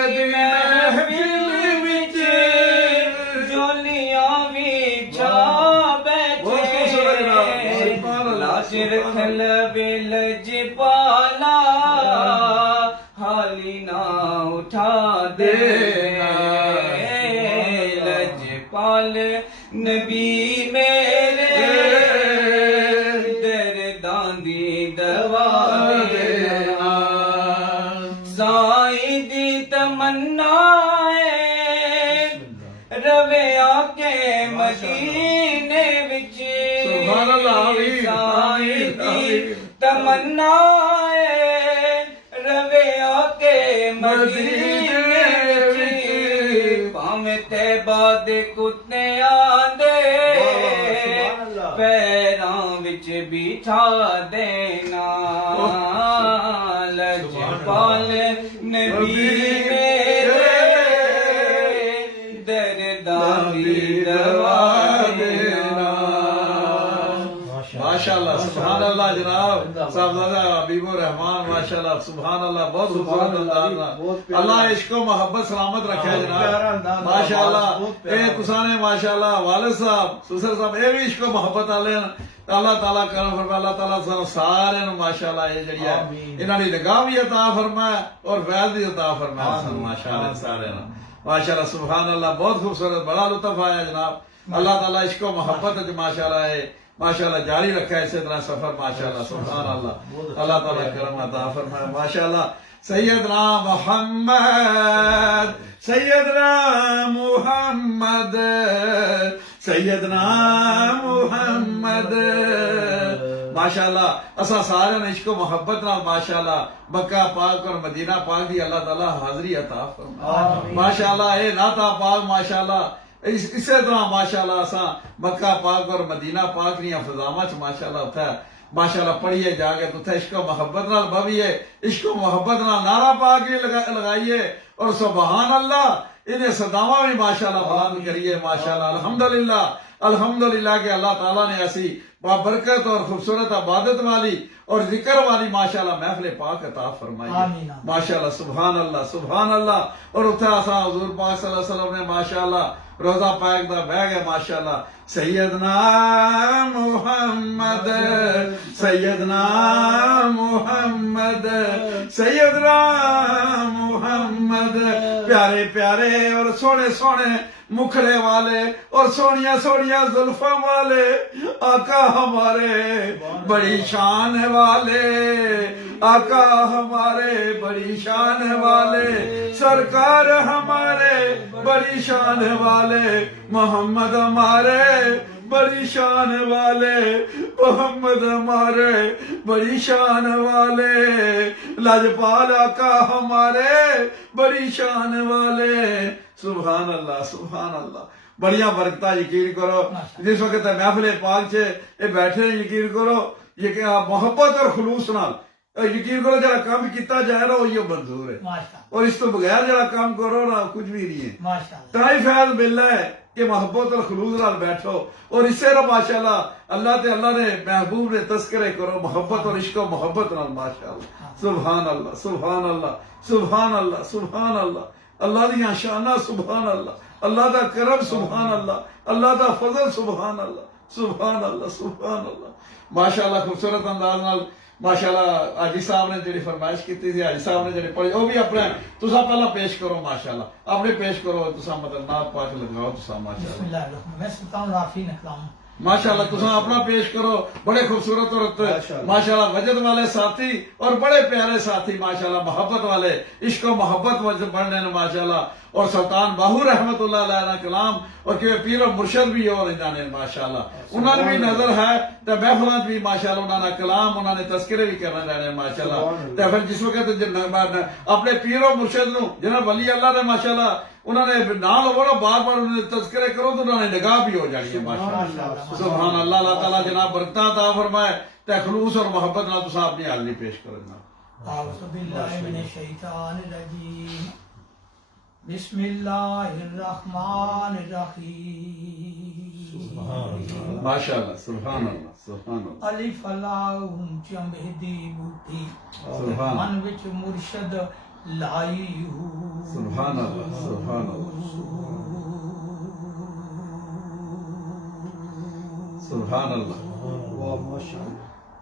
دی محفل وچ جولیاں وچا بیٹھے لاش رکھ لوے لجپالا حالی نہ اٹھا دینا. لجپال نبی میرے درداں دی دوا دینا. سائیں دی تمنا ہے روے آ کے مدینے وچ سبحان اللہ. سائیں دی تمنا ہے روے آ کے مدینے وچ پاویں طیبہ دے کتے آندے پیراں وچ بٹھا دینا. پال نبی میرے دردانی دوا دینا. ماشاءاللہ سبحان اللہ جناب صاحبزادہ حبیب الرحمان ماشاءاللہ سبحان اللہ بہت خوبصورت انداز. اللہ عشق و محبت سلامت رکھے جناب ماشاءاللہ. اے تسانے ماشاءاللہ والد صاحب سسر صاحب اے بھی عشق و محبت والے اللہ تعالیٰ کرم فرمائے. اللہ تعالیٰ سارے ماشاءاللہ یہ جڑی ہے انہاں دی نگاہ بھی عطا فرمائے اور فیض بھی عطا فرمائے ماشاءاللہ سارے ماشاءاللہ سبحان اللہ. بہت خوبصورت بڑا لطف آیا جناب. اللہ تعالیٰ عشق و محبت ماشاءاللہ ہے ماشاءاللہ جاری رکھا ہے اسی طرح سفر ماشاءاللہ سبحان اللہ. اللہ تعالیٰ کرم عطا فرمائے ماشاءاللہ. سیدنا محمد سیدنا محمد سیدنا محمد ماشاءاللہ. اسا سارے عشق و محبت نال ماشاءاللہ مکہ پاک اور مدینہ پاک دی اللہ تعالیٰ حاضری عطا فرمائے ماشاءاللہ. اے نعتہ پاک ماشاءاللہ اسی طرح ماشاءاللہ اساں مکہ پاک اور مدینہ پاک دیاں فضاواں چ ماشاءاللہ اتھے ماشاءاللہ پڑھیے جا کے تو اتھے عشق و محبت نال بھویے عشق و محبت نال نعرہ پاک بھی لگائیے اور سبحان اللہ انہیں صداواں بھی ماشاءاللہ بلند کریے ماشاءاللہ. الحمدللہ الحمدللہ کہ اللہ تعالیٰ نے ایسی بابرکت اور خوبصورت عبادت والی اور ذکر والی ماشاءاللہ محفل پاک عطا فرمائی ماشاءاللہ سبحان اللہ سبحان اللہ. اور اتھے اساں حضور پاک صلی اللہ علیہ وسلم نے ماشاءاللہ روزہ پاک دا بہ گئے ماشاءاللہ. سیدنا محمد سیدنا محمد سیدنا محمد پیارے پیارے اور سونے سونے مکھڑے والے اور سونیاں سونیاں زلفاں والے آقا ہمارے بڑی شان والے آقا ہمارے بڑی شان والے سرکار ہمارے بڑی شان والے محمد ہمارے بڑی شان والے محمد ہمارے بڑی شان والے لاجپال آقا ہمارے بڑی شان والے سبحان اللہ سبحان اللہ. بڑیاں برکتاں یقین کرو جس وقت محفل پاک چ یہ بیٹھے یقین کرو یہ کہ محبت اور خلوص نال یقین کرو جڑا کام کیتا جائے نا وہی منظور ہے اور اس تو بغیر جڑا کام کرو نا کچھ بھی نہیں ہے. ترائی فیض ملنا ہے کہ محبت اور خلوص نال بیٹھو اور اس سے ماشاءاللہ اللہ تے اللہ نے محبوب نے تذکرے کرو محبت اور عشق و محبت نال ماشاءاللہ سبحان اللہ سبحان اللہ سبحان اللہ سبحان اللہ. اللہ دی شانہ سبحان اللہ اللہ دا کرم سبحان اللہ اللہ دا فضل سبحان اللہ سبحان اللہ سبحان اللہ ماشاءاللہ. خوبصورت انداز نال ماشاءاللہ حاجی صاحب نے جڑی فرمائش کی تھی حاجی صاحب نے جڑی پڑھی وہ بھی اپنے تسا پہلا پیش کرو ماشاءاللہ اپنے پیش کرو تسا مطلب نعت پاک لگاؤ تسا ماشاءاللہ ماشاءاللہ تسا اپنا پیش کرو. بڑے خوبصورت اور ماشاءاللہ وجد والے ساتھی اور بڑے پیارے ساتھی ماشاءاللہ محبت والے عشق و محبت بڑھنے ماشاءاللہ. اور سلطان باہو رحمت اللہ علیہ کلام اور کہ پیر و مرشد بھی اور انہوں نے ماشاءاللہ انہوں نے بھی نظر ہے تو محفلات بھی ماشاءاللہ انہوں نے کلام انہوں نے تذکرے بھی کرنا رہنے ماشاءاللہ. تو پھر جس وقت اپنے پیر و مرشد نو جنہاں ولی اللہ نے ماشاءاللہ انہوں نے نام لو نا بار بار انہوں نے تذکرے کرو تو انہوں نے نگاہ بھی ہو جانی ہے ماشاءاللہ سبحان اللہ. اللہ تعالیٰ جناب برکتاں عطا فرمائے تے خلوص اور محبت نال تساں اپنی حاضری پیش کرو جناب. اعوذ باللہ من الشیطان الرجیم بسم اللہ الرحمن الرحیم ماشاءاللہ سبحان اللہ سبحان اللہ. الف لام چمبدی بوٹی من وچ مرشد لائی سبحان اللہ سبحان اللہ سبحان اللہ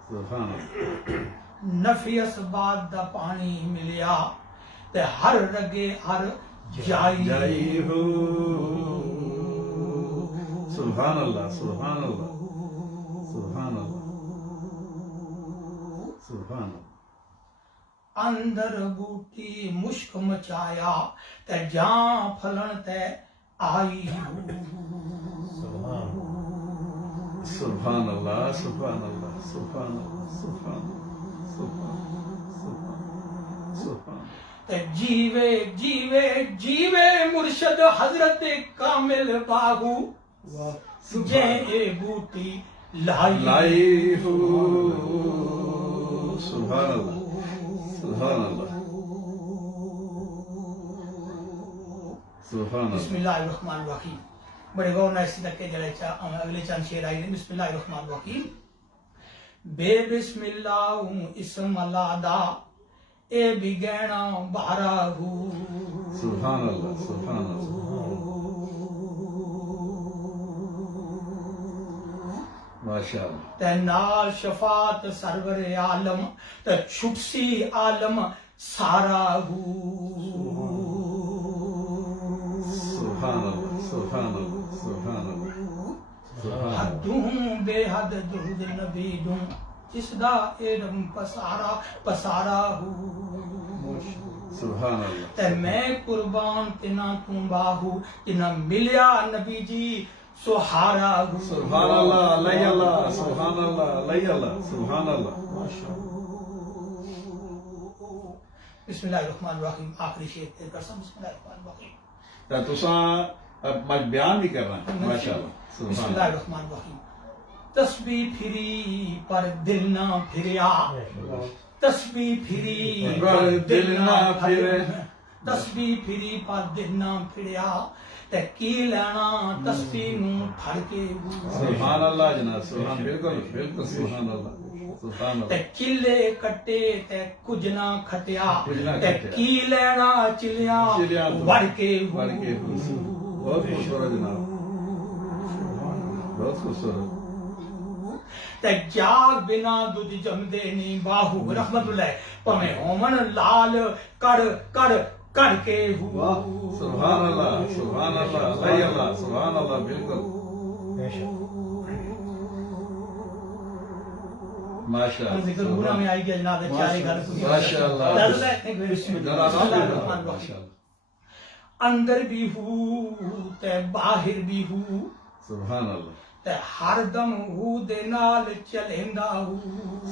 سبحان اللہ. نفی اسباب دا پانی ملیا تے ہر رگے ہر جائی ہو سبحان اللہ سبحان اللہ سبحان اللہ سبحان اللہ. اندر بوٹی مشک مچایا تے جاں پھلن تے آئی سبحان اللہ سبحان اللہ سبحان اللہ سبحان اللہ سبحان جیوے جیوے جیوے مرشد حضرت کامل باہو جے اے بوٹی لائی ہو سبحان اللہ سبحان اللہ سبحان بسم اللہ اللہ الرحمن الرحیم بڑے غور نال اسی تک کے جڑے اگلے چند شعر آئی نے بسم اللہ الرحمن الرحیم بے بسم اللہ اسم اللہ دا اے بھی گہنا بہرا ہو سبحان اللہ سبحان اللہ ماشاء اللہ تے نال شفاعت سرور عالم تے چھٹسی عالم سارا ہو سبحان اللہ سبحان اللہ سبحان اللہ سبحان حدوں بے حد درود نبی دوں جس دا علم پسارا پسارا ہو سبحان اللہ تے میں قربان تینا توں باہو تینا ملیا نبی جی سہارا ہو سبحان اللہ علیہ اللہ سبحان اللہ علیہ اللہ سبحان اللہ بسم اللہ الرحمن الرحیم آخری شعر تے قسم بسم اللہ الرحمن الرحیم تو تساں اب بیان بھی کر رہے ہیں ماشاء اللہ بسم سبحان اللہ اللہ الرحمن الرحیم تسبیح پھری پر دل نہ پھریا تسبیح پھری پر دل نہ پھرے تسبیح پھری پر دل نہ پھریا تے کی لینا تسبیح نوں پھڑ کے سبحان اللہ جناب سبحان بالکل بالکل سبحان اللہ سبحان تے اللہ چلے کٹے تے کچھ نہ کھٹیا کچھ نہ تے کھٹیا۔ کی لینا چلیاں چلیاں وڑ کے بڑھ کے بہت خوبصورت جناب بہت خوبصورت تے جاگ بنا دودھ جمدے نہیں باہو رحمت اللہ پمیں ہومن لال کڑ کڑ کڑ کے ہوا سبحان اللہ سبحان اللہ علیہ اللہ سبحان اللہ بالکل ماشاء ذکر پورا اللہ میں آئی گیا جناب چارے گھر ماشاء اللہ بسم اللہ الرحمن الرحیم اندر بھی ہو تے باہر بھی ہو سبحان اللہ تے ہر دم ہو دے نال چلیندا ہو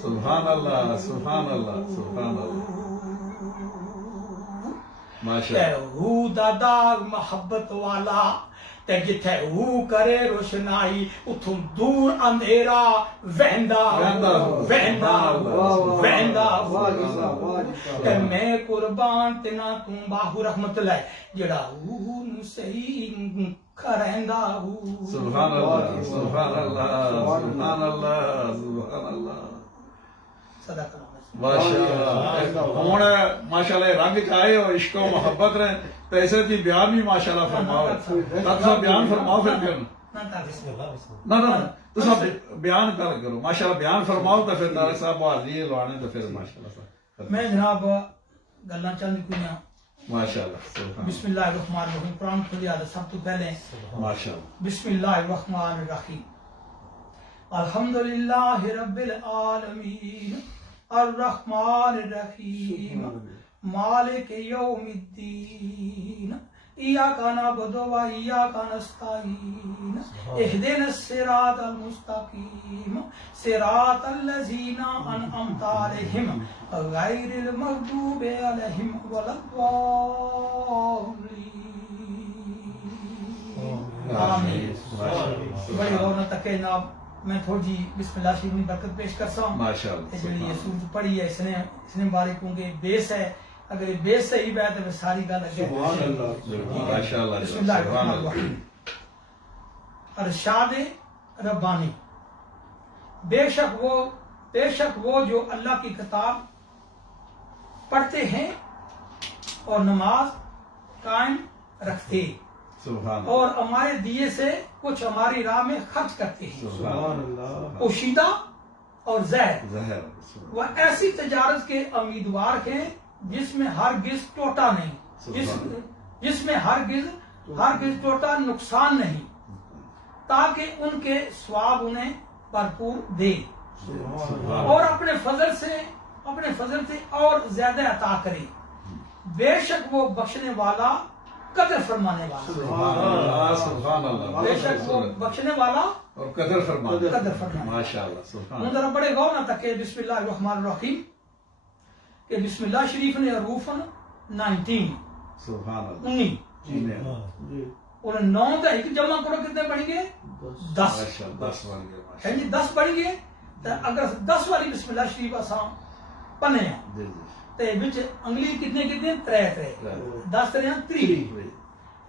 سبحان اللہ سبحان اللہ سبحان اللہ ماشاء تے اللہ ہو دا داغ محبت والا تے جتھے ہو کرے روشنائی اتھوں دور اندھیرا وہندا وہندا ہو وہندا وہندا واہ تے میں قربان تینا توں باہو رحمت اللہ جڑا ہو نو صحیح کریندا ہو سبحان اللہ سبحان اللہ سبحان اللہ سبحان اللہ صدق اللہ ماشاءاللہ ہوں ماشاءاللہ رنگ چاہے اور عشق و محبت رہے تو ایسے تھی بیان بھی ماشاءاللہ فرماؤ تب بیان فرماؤ پھر کرنا بسم اللہ بسم اللہ نہ نہ تو سب بیان کر کرو ماشاءاللہ بیان فرماؤ تو پھر دار صاحب حاضری لوانے تو پھر ماشاءاللہ میں جناب گلاں چند کوئیاں ماشاءاللہ سبحان بسم اللہ الرحمن الرحیم قرآن کھولیا سب تو پہلے ماشاءاللہ بسم اللہ الرحمن الرحیم الحمدللہ رب العالمین الرحمن الرحیم مالک یوم الدین ایاک نعبد و ایاک نستعین اہدنا الصراط المستقیم صراط الذین انعمت علیہم غیر المغضوب علیہم ولا الضالین آمین بڑی غور نہ تکے جناب میں تھوڑی جی بسم اللہ شریف میں برکت پیش کرتا ہوں ماشاءاللہ جو یہ سورت پڑھی ہے اس نے بارے کیونکہ بیس ہے اگر یہ بیس صحیح ہے تو ساری گل اگے سبحان اللہ ماشاءاللہ بسم اللہ الرحمن الرحیم ارشاد ربانی بے شک وہ جو اللہ کی کتاب پڑھتے ہیں اور نماز قائم رکھتے سبحان اور ہمارے دیے سے کچھ ہماری راہ میں خرچ کرتے ہیں سبحان اللہ پوشیدہ اور زہر ظاہر وہ ایسی تجارت کے امیدوار ہیں جس میں ہرگز ٹوٹا نہیں جس میں ہرگز ٹوٹا نقصان نہیں تاکہ ان کے ثواب انہیں بھرپور دے اور اپنے فضل سے اور زیادہ عطا کرے بے شک وہ بخشنے والا قدر فرمانے والا سبحان اللہ بے شک وہ بخشنے والا اور قدر فرمانے قدر فرمانے ماشاءاللہ سبحان ہوں ذرا بڑے غور نہ تکے بسم اللہ الرحمن الرحیم کہ بسم اللہ شریف نے حروفن 19 سبحان اللہ 19 جی اور 9 کا ایک جمع کرو کتنے بڑھ گئے 10 ماشاءاللہ 10 بن گئے ہے جی 10 بڑھ گئے تو اگر 10 والی بسم اللہ شریف اساں پنے ہیں جی تے وچ انگلی کتنے 3 10 3 30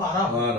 12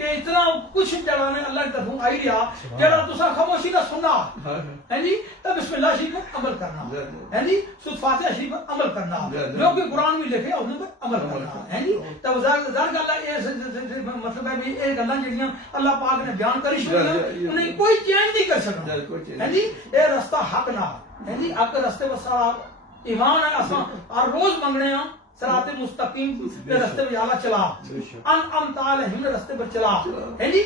کہ اتنا کچھ جڑا نے اللہ کی طرفوں آئی رہا جڑا تسا خاموشی نہ سننا ہے جی تو بسم اللہ شریف پر عمل کرنا ہے جی سورۃ فاتحہ شریف پر عمل کرنا جو کہ قرآن میں لکھے ان پر عمل کرنا ہے جی تو ظاہر گل ہے مطلب ہے بھی یہ گلاں جڑیاں اللہ پاک نے بیان کری چھڑیاں انہیں کوئی چینج نہیں کر سکتا ہے جی یہ رستہ حق نہ ہے جی آپ کے رستے پر سارا ایمان ہے اساں ہر روز منگنے ہاں صراط مستقیم کے رستے پر اللہ چلا انعمت علیہم رستے پر چلا ہے جی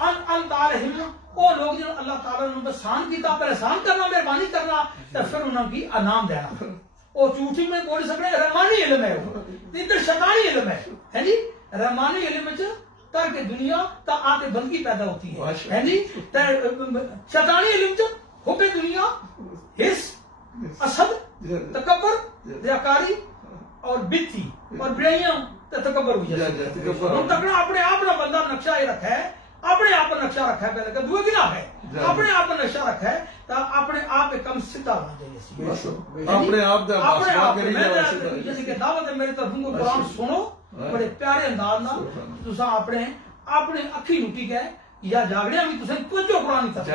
انعمت علیہم وہ لوگ جنہوں اللہ تعالیٰ نے ان پر احسان کیتا پر احسان کرنا مہربانی کرنا تو پھر انہوں کی انعام دینا وہ جھوٹی میں بول سکتے رحمانی علم ہے وہ ادھر شیطانی علم ہے جی رحمانی علم میں کر کے دنیا تا آتے بندگی پیدا ہوتی ہے جی شیطانی علم چ حب دنیا حس اسد تکبر ریاکاری اور بتی اور برائیاں تکبر ہو جاتی ہے ہم تکنا اپنے آپ نہ بندہ نقشہ یہ رکھا ہے اپنے آپ پر نقشہ رکھا ہے پہلے کہ دوے گنا ہے اپنے آپ پر نقشہ رکھا ہے تو اپنے آپ ایک کم سیدھا ہونا چاہیے اپنے آپ دا اپنے آپ میں جیسے کہ دعوت ہے میری طرف کو قرآن سنو بڑے پیارے انداز نال تساں اپنے اکھی نٹی گئے یا جاگڑیاں بھی تساں توجہ قرآن کی طرف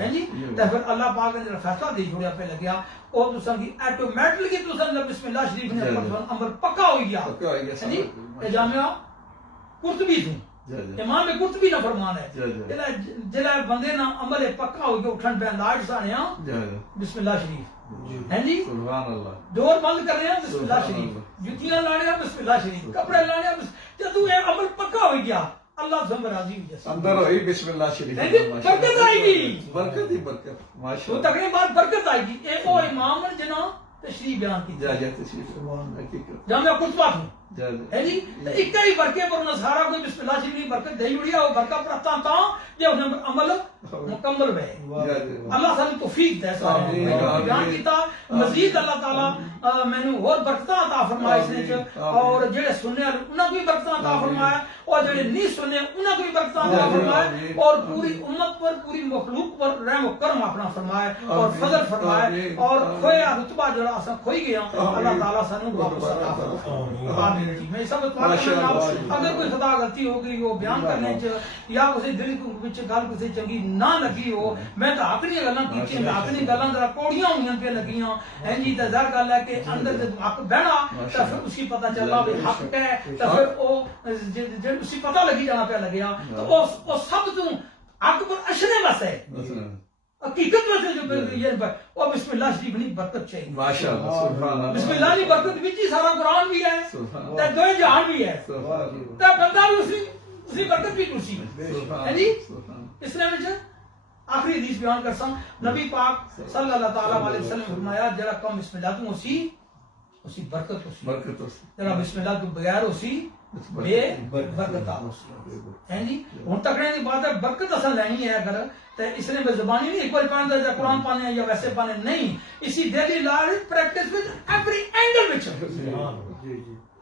ہے جی تے پھر اللہ پاک نے فیصلہ دے چھوڑیا پہ لگیا اور تساں کی آٹومیٹکلی تساں جب بسم اللہ شریف نے عمل پکا ہو گیا ہے جی اے جامعہ قرطبی تھوں امام قرطبی نہ فرمان ہے جلا بندے نہ عمل پکا ہو گیا اٹھن بیان لاج سانیا بسم اللہ شریف ہے جی سبحان اللہ ڈور بند کر رہے ہیں بسم اللہ شریف جوتیاں لانے ہیں بسم اللہ شریف کپڑے لانے ہیں جدو یہ عمل پکا ہو گیا اللہ سے راضی ہو جائے اندر ہوئی بسم اللہ شریف برکت آئے گی برکت ہی برکت ماشاء تو تقریباً بعد برکت آئے گی اے او امام جنہاں تشریح بیان کی جا تشریف حقیقت جامعہ قطبہ تھوں ہے جی تو ایک ہی برکے پر انہیں سارا کوئی بسم اللہ شریف برکت دہی اڑیا وہ برکت پرتا تا یہ انہیں عمل مکمل ہے اللہ تعالی توفیق دے سارے بیان کیتا مزید اللہ تعالی میں نے اور برکتاں عطا فرمائے اس نے اور جڑے سننے انہاں کو بھی برکتاں عطا فرمایا اور جڑے نہیں سننے انہاں کو بھی برکتاں عطا فرمائے اور پوری امت پر پوری مخلوق پر رحم و کرم اپنا فرمائے اور فضل فرمائے اور کھویا رتبہ جڑا اساں کھوئی گیا اللہ تعالی سانو واپس عطا فرمائے میں سب اگر کوئی خطا غلطی ہو گئی ہو بیان کرنے یا کسی دل وچ گل کسی چنگی نہ لگی ہو میں تو اپنی گلاں کیتیاں میں اپنی گلاں ذرا کوڑیاں ہوئیاں پہ لگیاں ہیں جی تے ظاہر گل ہے کہ اندر جب حق بہنا تو پھر اسی پتہ چلا بھی حق ہے تو پھر او جب اسی پتہ لگی جانا پہ لگیا تو او سب تو حق پر اشرے بس ہے حقیقت میں جو یہ وہ بسم اللہ شریف نہیں برکت چاہیے ماشاءاللہ سبحان اللہ بسم اللہ کی برکت وچ ہی سارا قرآن بھی ہے تے دو جہان بھی ہے تے بندہ بھی اسی برکت بھی کرسی ہے جی اس لیے میں آخری حدیث بیان کرساں نبی پاک صلی اللہ تعالی علیہ وسلم نے فرمایا جڑا کم بسم اللہ تو اسی برکت اسی جڑا بسم اللہ تو بغیر اسی بے برکت ہے جی ہن تکڑے دی بات ہے برکت اصل لینی ہے اگر تے اس نے بے زبانی نہیں ایک بار پڑھنا ہے قرآن پڑھنے یا ویسے پڑھنے نہیں اسی daily life practice which every angle which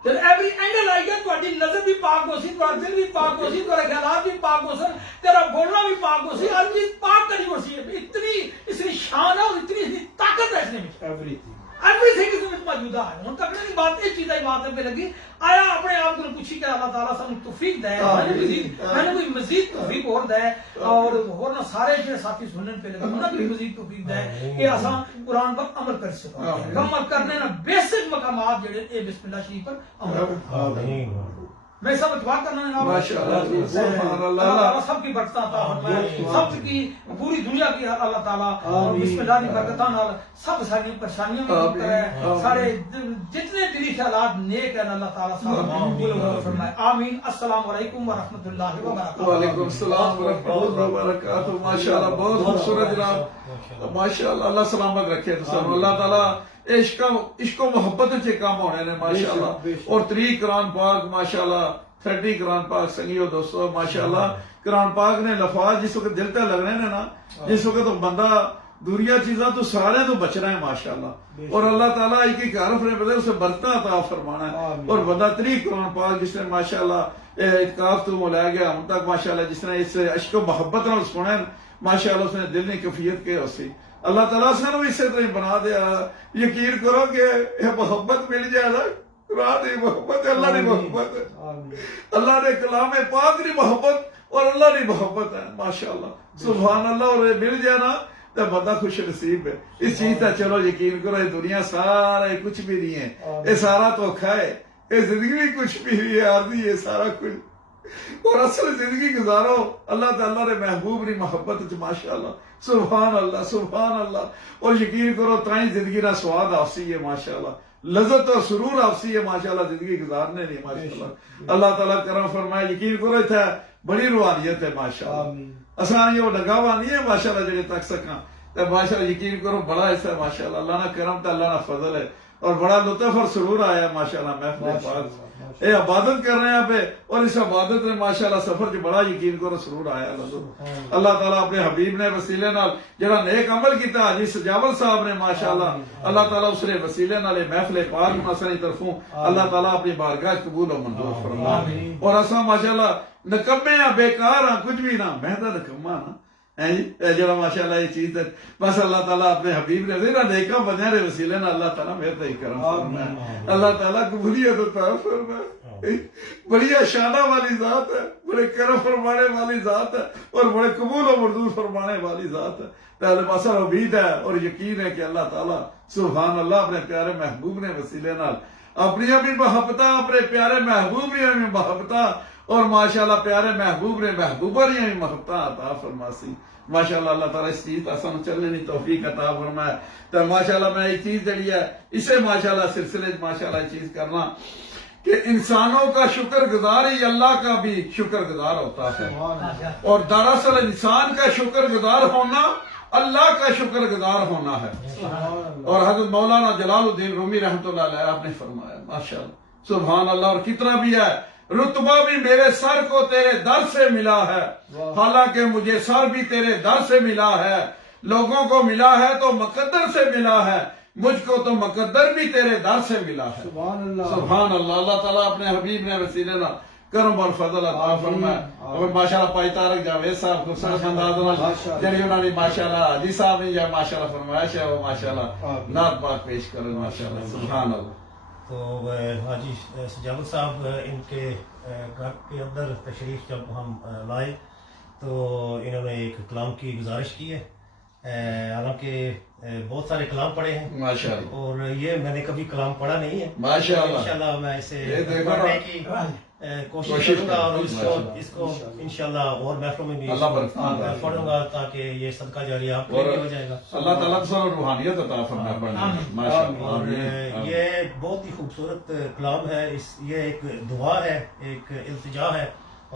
جب ایوری اینگل آئی گیا تہاڈی نظر بھی پاک ہو سی تہاڈا دل بھی پاک ہو سی تہاڈے خیالات بھی پاک ہو سن تیرا بولنا بھی پاک ہو سی ہر چیز پاک کری ہو سی اتنی اس کی شان ہے اور اتنی طاقت ہے اس نے وچ ایوری تھنگ اس میں موجود ہے ہن تک نہیں بات ایک چیز بات پہ لگی آیا اپنے آپ کو پوچھی کہ اللہ تعالیٰ سانو توفیق دے میں نے کوئی مزید توفیق اور دے اور نہ سارے جو ساتھی سننے پہ لگے انہوں نے مزید توفیق دے کہ اساں قرآن پر عمل کر سکیں عمل کرنے نہ بیسک مقامات جڑے اے بسم اللہ شریف پر عمل کریں میں سب اتفاق کرنا ہے ماشاءاللہ سبحان اللہ اللہ سب کی برکتاں عطا فرمائے سب کی پوری دنیا کی اللہ تعالیٰ اور بسم اللہ کی برکتاں نال سب ساری پریشانیاں بھی دور کرے سارے جتنے دلی خیالات نیک ہیں اللہ تعالیٰ سب قبول فرمائے آمین السلام علیکم ورحمۃ اللہ وبرکاتہ وعلیکم السلام ورحمۃ اللہ وبرکاتہ ماشاءاللہ بہت خوبصورت جناب ماشاءاللہ اللہ سلامت رکھے تو اللہ تعالیٰ عشق و محبت سے کام ہونے نے ماشاءاللہ اور 3 قرآن پاک ماشاءاللہ 30 قرآن پاک سنگیو دوستو ماشاءاللہ قرآن پاک نے لفاظ جس وقت دل تے لگ رہے ہیں نا جس وقت تو بندہ دوریا چیزاں تو سارے تو بچنا ہے ماشاءاللہ اور اللہ تعالیٰ ایک ایک حرف نے بدلے اسے برکتاں عطا فرمانا ہے اور بندہ 3 قرآن پاک جس نے ماشاءاللہ اتقاف تو ملایا گیا ہم تک ماشاءاللہ جس نے اس عشق و محبت نال سنے ماشاءاللہ اس نے دل نے کیفیت کے اسی اللہ تعالیٰ سے بھی اسی طرح بنا دیا یقین کرو کہ یہ محبت مل جائے نا قرآن کی محبت ہے، اللہ کی محبت ہے، آمین اللہ نے کلام پاک کی محبت اور اللہ کی محبت ہے ماشاءاللہ سبحان اللہ. اور یہ مل جائے نا تو بندہ خوش نصیب ہے. اس چیز کا چلو یقین کرو، یہ دنیا سارا کچھ بھی نہیں ہے، یہ سارا دھوکھا ہے، یہ زندگی بھی کچھ بھی نہیں ہے، عارضی ہے سارا کچھ. اور اصل زندگی گزارو اللہ تعالیٰ نے محبوب کی محبت ماشاءاللہ سبحان اللہ سبحان اللہ. اور یقین کرو تائیں زندگی کا سواد آفسی ہے ماشاءاللہ، لذت اور سرور آفسی ہے ماشاءاللہ زندگی گزارنے نہیں ماشاءاللہ. اللہ تعالیٰ کرم فرمائے. یقین کرو اتنا بڑی روحانیت ہے ماشاءاللہ. آمین اسان یہ لگاوا نہیں ہے ماشاءاللہ جڑے تک سکاں تے ماشاءاللہ یقین کرو بڑا ایسا ہے ماشاءاللہ. اللہ نہ کرم تے اللہ نہ فضل ہے اور بڑا لطف اور سرور آیا ماشاءاللہ محفل پاک. اے عبادت کر رہے ہیں پہ اور اس عبادت میں ماشاءاللہ سفر جو بڑا یقین کرو سرور آیا. اللہ تعالیٰ اپنے حبیب نے وسیلے نال جڑا نیک عمل کیتا حاجی سجاول صاحب نے ماشاءاللہ اللہ تعالیٰ اس نے وسیلے نال محفل پاک مسنی طرفوں اللہ تعالیٰ اپنی بارگاہ قبول و منظور فرمائے. اور اساں ماشاءاللہ نکمے ہاں بیکار ہاں کچھ بھی نہ میں تو نکما نا جڑا ماشاءاللہ یہ چیز ہے بس اللہ تعالیٰ اپنے حبیب نے دینا نیکا بنیا رہے وسیلے نا اللہ تعالیٰ میرے تے کرم فرمائے. اللہ تعالیٰ قبولیت عطا فرمائے. بڑی شانہ والی ذات ہے، بڑے کرم فرمانے والی ذات ہے اور بڑے قبول و مردود فرمانے والی ذات ہے. پہلے پاسا امید ہے اور یقین ہے کہ اللہ تعالیٰ سبحان اللہ اپنے پیارے محبوب نے وسیلے نال اپنی بھی محبت اپنے پیارے محبوب نے بھی محبت اور ماشاءاللہ پیارے محبوب نے محبوبہ نے بھی محبت عطا فرماسی ماشاءاللہ. اللہ تعالیٰ اس چیز آسان چلنے کی توفیق عطا فرمائے. تو ماشاءاللہ میں یہ چیز جڑی ہے اسے ماشاءاللہ سلسلے ماشاءاللہ یہ چیز کرنا کہ انسانوں کا شکر گزار ہی اللہ کا بھی شکر گزار ہوتا ہے. اور دراصل انسان کا شکر گزار ہونا اللہ کا شکر گزار ہونا ہے. اور حضرت مولانا جلال الدین رومی رحمۃ اللہ علیہ آپ نے فرمایا ماشاءاللہ سبحان اللہ. اور کتنا بھی ہے رتبہ بھی میرے سر کو تیرے در سے ملا ہے، حالانکہ مجھے سر بھی تیرے در سے ملا ہے. لوگوں کو ملا ہے تو مقدر سے ملا ہے، مجھ کو تو مقدر بھی تیرے در سے ملا ہے. سبحان اللہ سبحان اللہ. اللہ تعالیٰ اپنے حبیب نے وسیلے نہ کرم اور فضل عطا فرمائے. اور ماشاءاللہ پائی طارق جاوید صاحب کو سر انداز جڑی انہوں نے ماشاءاللہ حاجی صاحب نے یا ماشاءاللہ فرمائش ہے وہ ماشاءاللہ نعت پاک پیش کریں ماشاءاللہ سبحان اللہ. تو حاجی سجاول صاحب ان کے گھر کے اندر تشریف جب ہم لائے تو انہوں نے ایک کلام کی گزارش کی ہے. حالانکہ بہت سارے کلام پڑھے ہیں ماشاءاللہ اور یہ میں نے کبھی کلام پڑھا نہیں ہے. ماشاءاللہ انشاءاللہ میں اسے پڑھنے کی کوشش کروں گا اور اس کو انشاءاللہ اور محفلوں میں بھی پڑھوں گا تاکہ یہ صدقہ جاریہ آپ کو ہو جائے گا. اللہ تعالیٰ کو روحانیت عطا فرمائے. اور یہ بہت ہی خوبصورت کلام ہے. یہ ایک دعا ہے، ایک التجا ہے،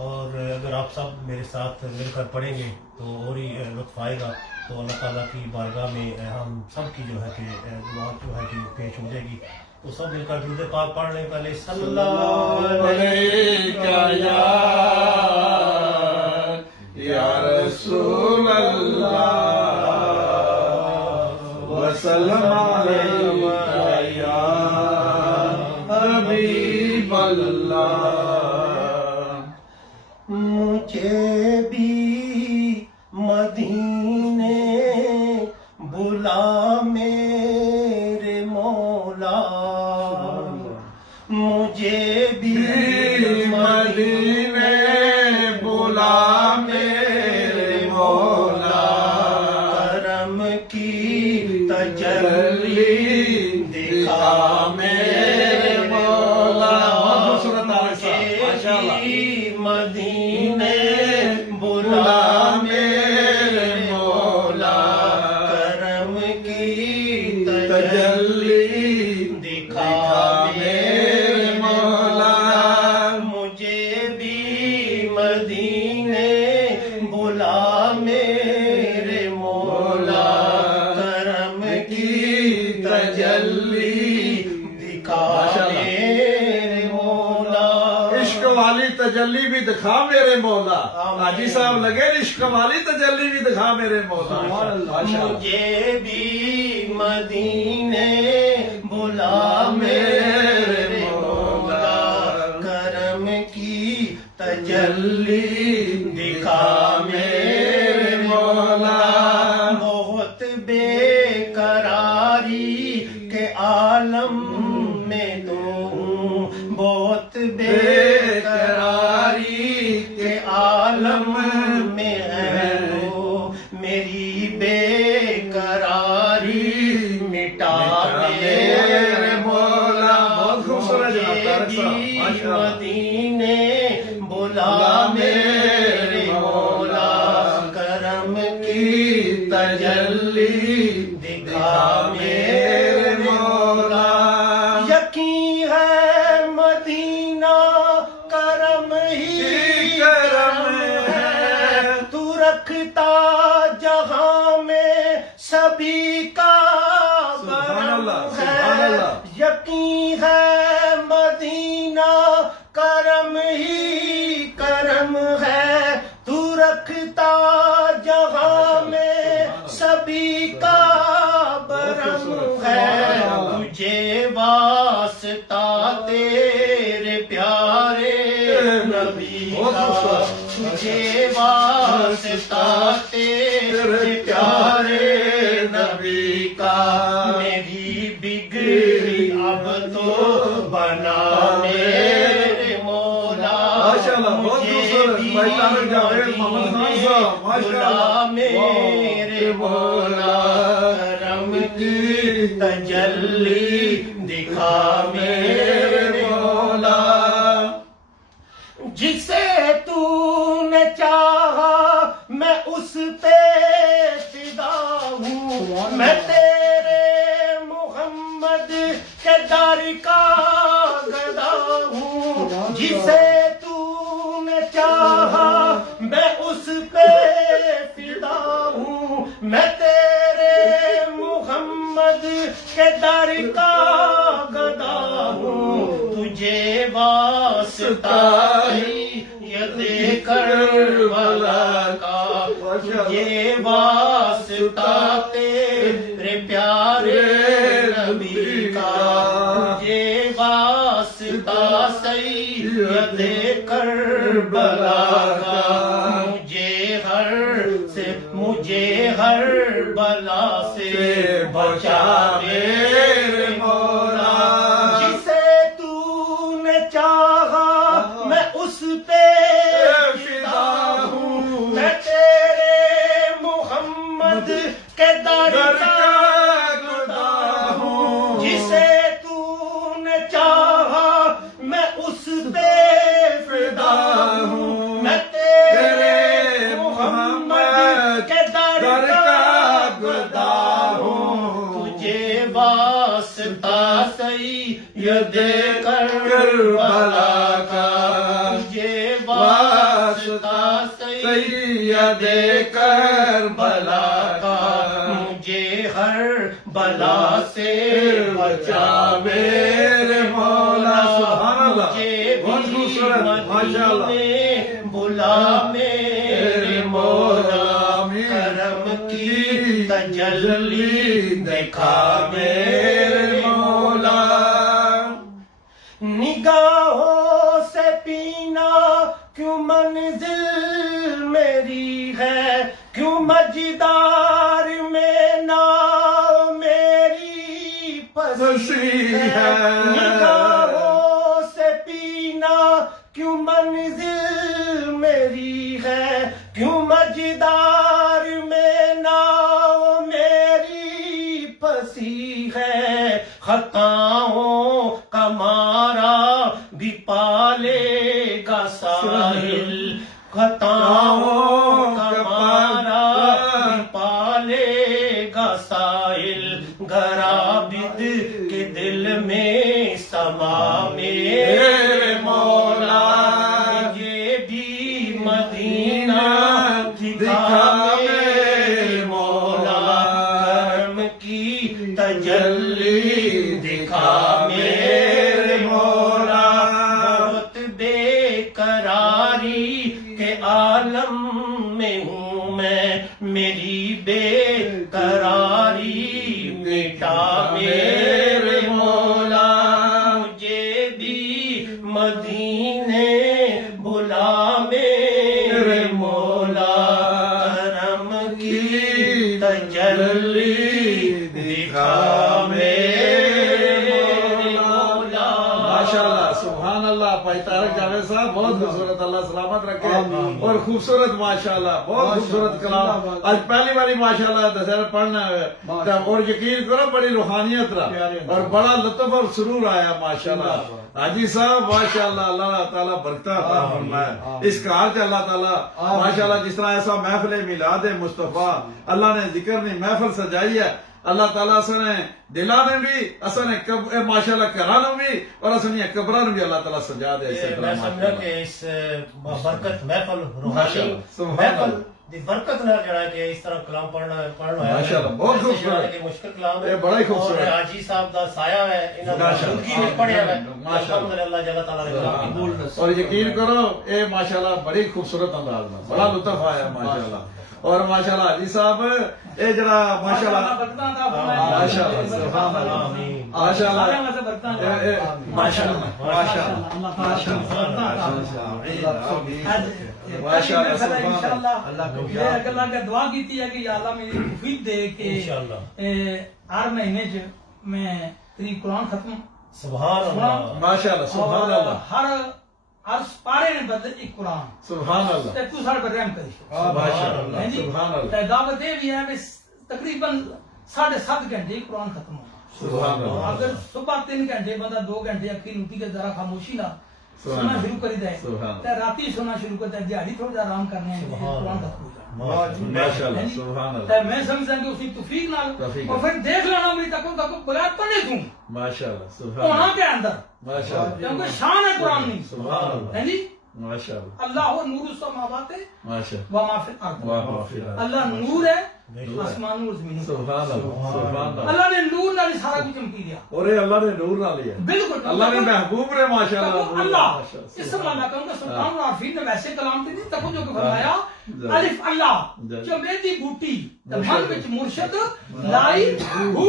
اور اگر آپ سب میرے ساتھ مل کر پڑھیں گے تو اور ہی لطف آئے گا. تو اللہ تعالیٰ کی بارگاہ میں ہم سب کی جو ہے کہ دعا جو ہے کہ پیش ہو جائے گی. تو سب مل کر درود پاک پڑھ لیں. پہلے صلی اللہ علیہ یا رسول اللہ وسلم علیہ یا حبیب اللہ. مجھے بھی مدینے بلا میرے مولا، مجھے بھی مدینے بلا میرے مولا، کرم کی تجلی دکھا میرے مولا. مدینے بلا میرے مولا، کرم کی تجلی دکھا میرے مولا. مجھے بھی مدینے بلا میرے مولا، کرم کی تجلی دکھا میرے مولا. عشق والی تجلی بھی دکھا میرے مولا. حاجی صاحب لگے عشق والی تجلی بھی دکھا میرے مولا. مجھے بھی مدینے بلا میرے مولا، کرم کی تجلی دکھا میرے مولا. بہت بے قراری کے عالم میں تو بے قراری کے عالم میں ہے تو میری بے قراری مٹا میرے مولا. بہت خوبصورت جناب طارق صاحب، مجھے ماشاء اللہ. مدینے بلا میرے مولا, کرم کی تجلی دکھا میرے مولا. یقین ہے مدینہ کرم ہی کرم ہے, تو رکھتا جہاں میں سبھی کا سبحان اللہ، کرم سبحان ہے. اللہ. یقین ہے مدینہ کرم ہی کرم ہے, تو رکھتا جہاں میں سبھی کا برم ہے. تجھے واسطہ تیرے پیارے نبی کا, تجھے واسطہ تیرے پیارے نبی کا. میری بگڑی اب تو بنا میرے مولا, ماشاء اللہ، بہت خوبصورت. بھائی طارق جاوید محمد خان صاحب، ماشاء بلا اللہ. میرے مولا, کرم کی تجلی دکھا میرے مولا. جسے تو نے چاہا میں اس پہ فدا ہوں, میں تیرے محمد کے در کا گدا ہوں. جسے تو نے چاہا میں اس پہ فدا ہوں, میں تیرے محمد کے در کا گدا ہوں. تجھے واسطہ یہ کربلا کا, تجھے واسطہ تیرے پیارے نبی کا, تجھے واسطہ سید کربلا کا. مجھے ہر بلا سے بچا میرے مولا. جسے تو نے چاہا میں اس پہ فدا ہوں, میں تیرے محمد کے در کا گدا ہوں. جسے تو نے چاہا میں اس پہ فدا ہوں, میں تیرے محمد کے در کا گدا ہوں. تجھے واسطہ سید کربلا کا, تجھے واسطہ سید کربلا کا. مجھے ہر بلا سے بچا میرے مولا. سبحان اللہ، مجھے بہت خوبصورت، ماشاء اللہ. مدینے بلا میرے مولا, کرم کی تجلی دکھا میرے مولا. نگاہوں سے پینا کیوں منزل میری ہے, کیوں مجدار میں نام میری پسی ہے. نگاہوں سے پینا کیوں منزل میری ہے, کیوں مجدار میں نام میری پسی ہے. خطاؤں کا مارا بھی پالے گا ساحل, خطاؤں کا مارا بھی پالے گا ساحل. گرابد کے دل میں سما میرے مولا, یہ بھی مدینہ دکھا میرے مولا. کرم کی تجلی دکھا میرے مولا. بہت بے قراری کے عالم میں ہوں میں, میری بے قراری مٹا میرے مولا. مجھے بھی مدینے بلا میرے مولا, کرم کی تجلی دکھا میرے مولا. ماشاء اللہ، سبحان اللہ. بھائی طارق جاوید صاحب بہت خوبصورت، اللہ سلامت رکھے آمین۔ اور خوبصورت ماشاءاللہ بہت خوبصورت کلام آج پہلی باری ماشاءاللہ دسہرہ پڑھنا ہے اور یقین کرو بڑی روحانیت رہا اور بڑا لطف اور سرور آیا ماشاءاللہ حاجی صاحب ماشاءاللہ اللہ تعالیٰ برکتہ عطا فرمائے اس کار سے اللہ تعالیٰ ماشاءاللہ جس طرح ایسا محفل میلاد مصطفیٰ اللہ نے ذکر نہیں محفل سجائی ہے اللہ تعالیٰ اسنے دلاں نے بھی اسنے ماشاءاللہ گھراں نوں بھی اور اسنے قبراں نوں بھی اللہ تعالیٰ سجا دے اسی میں طرح سمجھا کہ اس برکت محفل روحانی ماشاءاللہ، محفل دی برکت نال جڑا کہ اس طرح کلام پڑھنا ہے ماشاءاللہ، بہت خوبصورت، یہ مشکل کلام ہے یہ بڑا ہی خوبصورت اور حاجی صاحب دا سایہ ہے انہاں دا ماشاءاللہ، زندگی میں پڑھیا ہے ماشاءاللہ، الحمدللہ جل تعالیٰ نے کلام قبول اور یقین کرو اے ماشاءاللہ بڑی خوبصورت انداز میں بڑا لطف آیا ماشاءاللہ اور ماشاءاللہ حاجی صاحب اے جڑا ماشاءاللہ برکتاں عطا فرمائے ماشاءاللہ سبحان اللہ آمین ماشاءاللہ سارے میں سے برکتاں عطا ماشاءاللہ ماشاءاللہ اللہ تعالیٰ ماشاءاللہ انشاءاللہ میں اللہ کا دعا کیتی ہے کہ یا اللہ میری توفیق دے کہ انشاءاللہ ہر مہینے میں تیری قرآن ختم سبحان اللہ ماشاءاللہ سبحان اللہ ہر پارے نے بدلے ایک قرآن سبحان اللہ تے تو سارے پر رحم کری ماشاءاللہ ہیں جی سبحان اللہ تے دعوت یہ بھی ہے کہ تقریباً 7.5 گھنٹے قرآن ختم ہوگا سبحان اللہ اگر صبح 3 گھنٹے بندہ 2 گھنٹے اکھی روٹی کے ذرا خاموشی نہ سبحان سننا اللہ، شروع کری دے سبحان تے راتی سننا شروع کر دے دیہڑی تھوڑا جا آرام کرنے ہیں قرآن ختم ہو جائے ماشاءاللہ سبحان تے اللہ میں سمجھتا کہ اسی توفیق نال توفیق اور پھر دیکھ لینا میری تک بغیر پڑھنے دوں ماشاءاللہ سبحان وہاں اللہ کے اندر ماشاءاللہ کیونکہ شان ہے قرآن نہیں سبحان اللہ ہے جی ماشاءاللہ اللہ نور السماوات ماشاءاللہ و ما فی الارض واہ واہ فی الارض۔ اللہ نور ہے آسمان اور زمین سبحان اللہ سبحان اللہ اللہ نے نور نال سارا کچھ چمکی دیا اور یہ اللہ نے نور نہ لیا بالکل اللہ نے محبوب نے ماشاءاللہ اللہ اس اللہ کہوں گا سلطان العارفین نے ویسے کلام تے نہیں تکو جو کہ فرمایا الف اللہ چمیدی بوٹی من وچ مرشد لائی ہو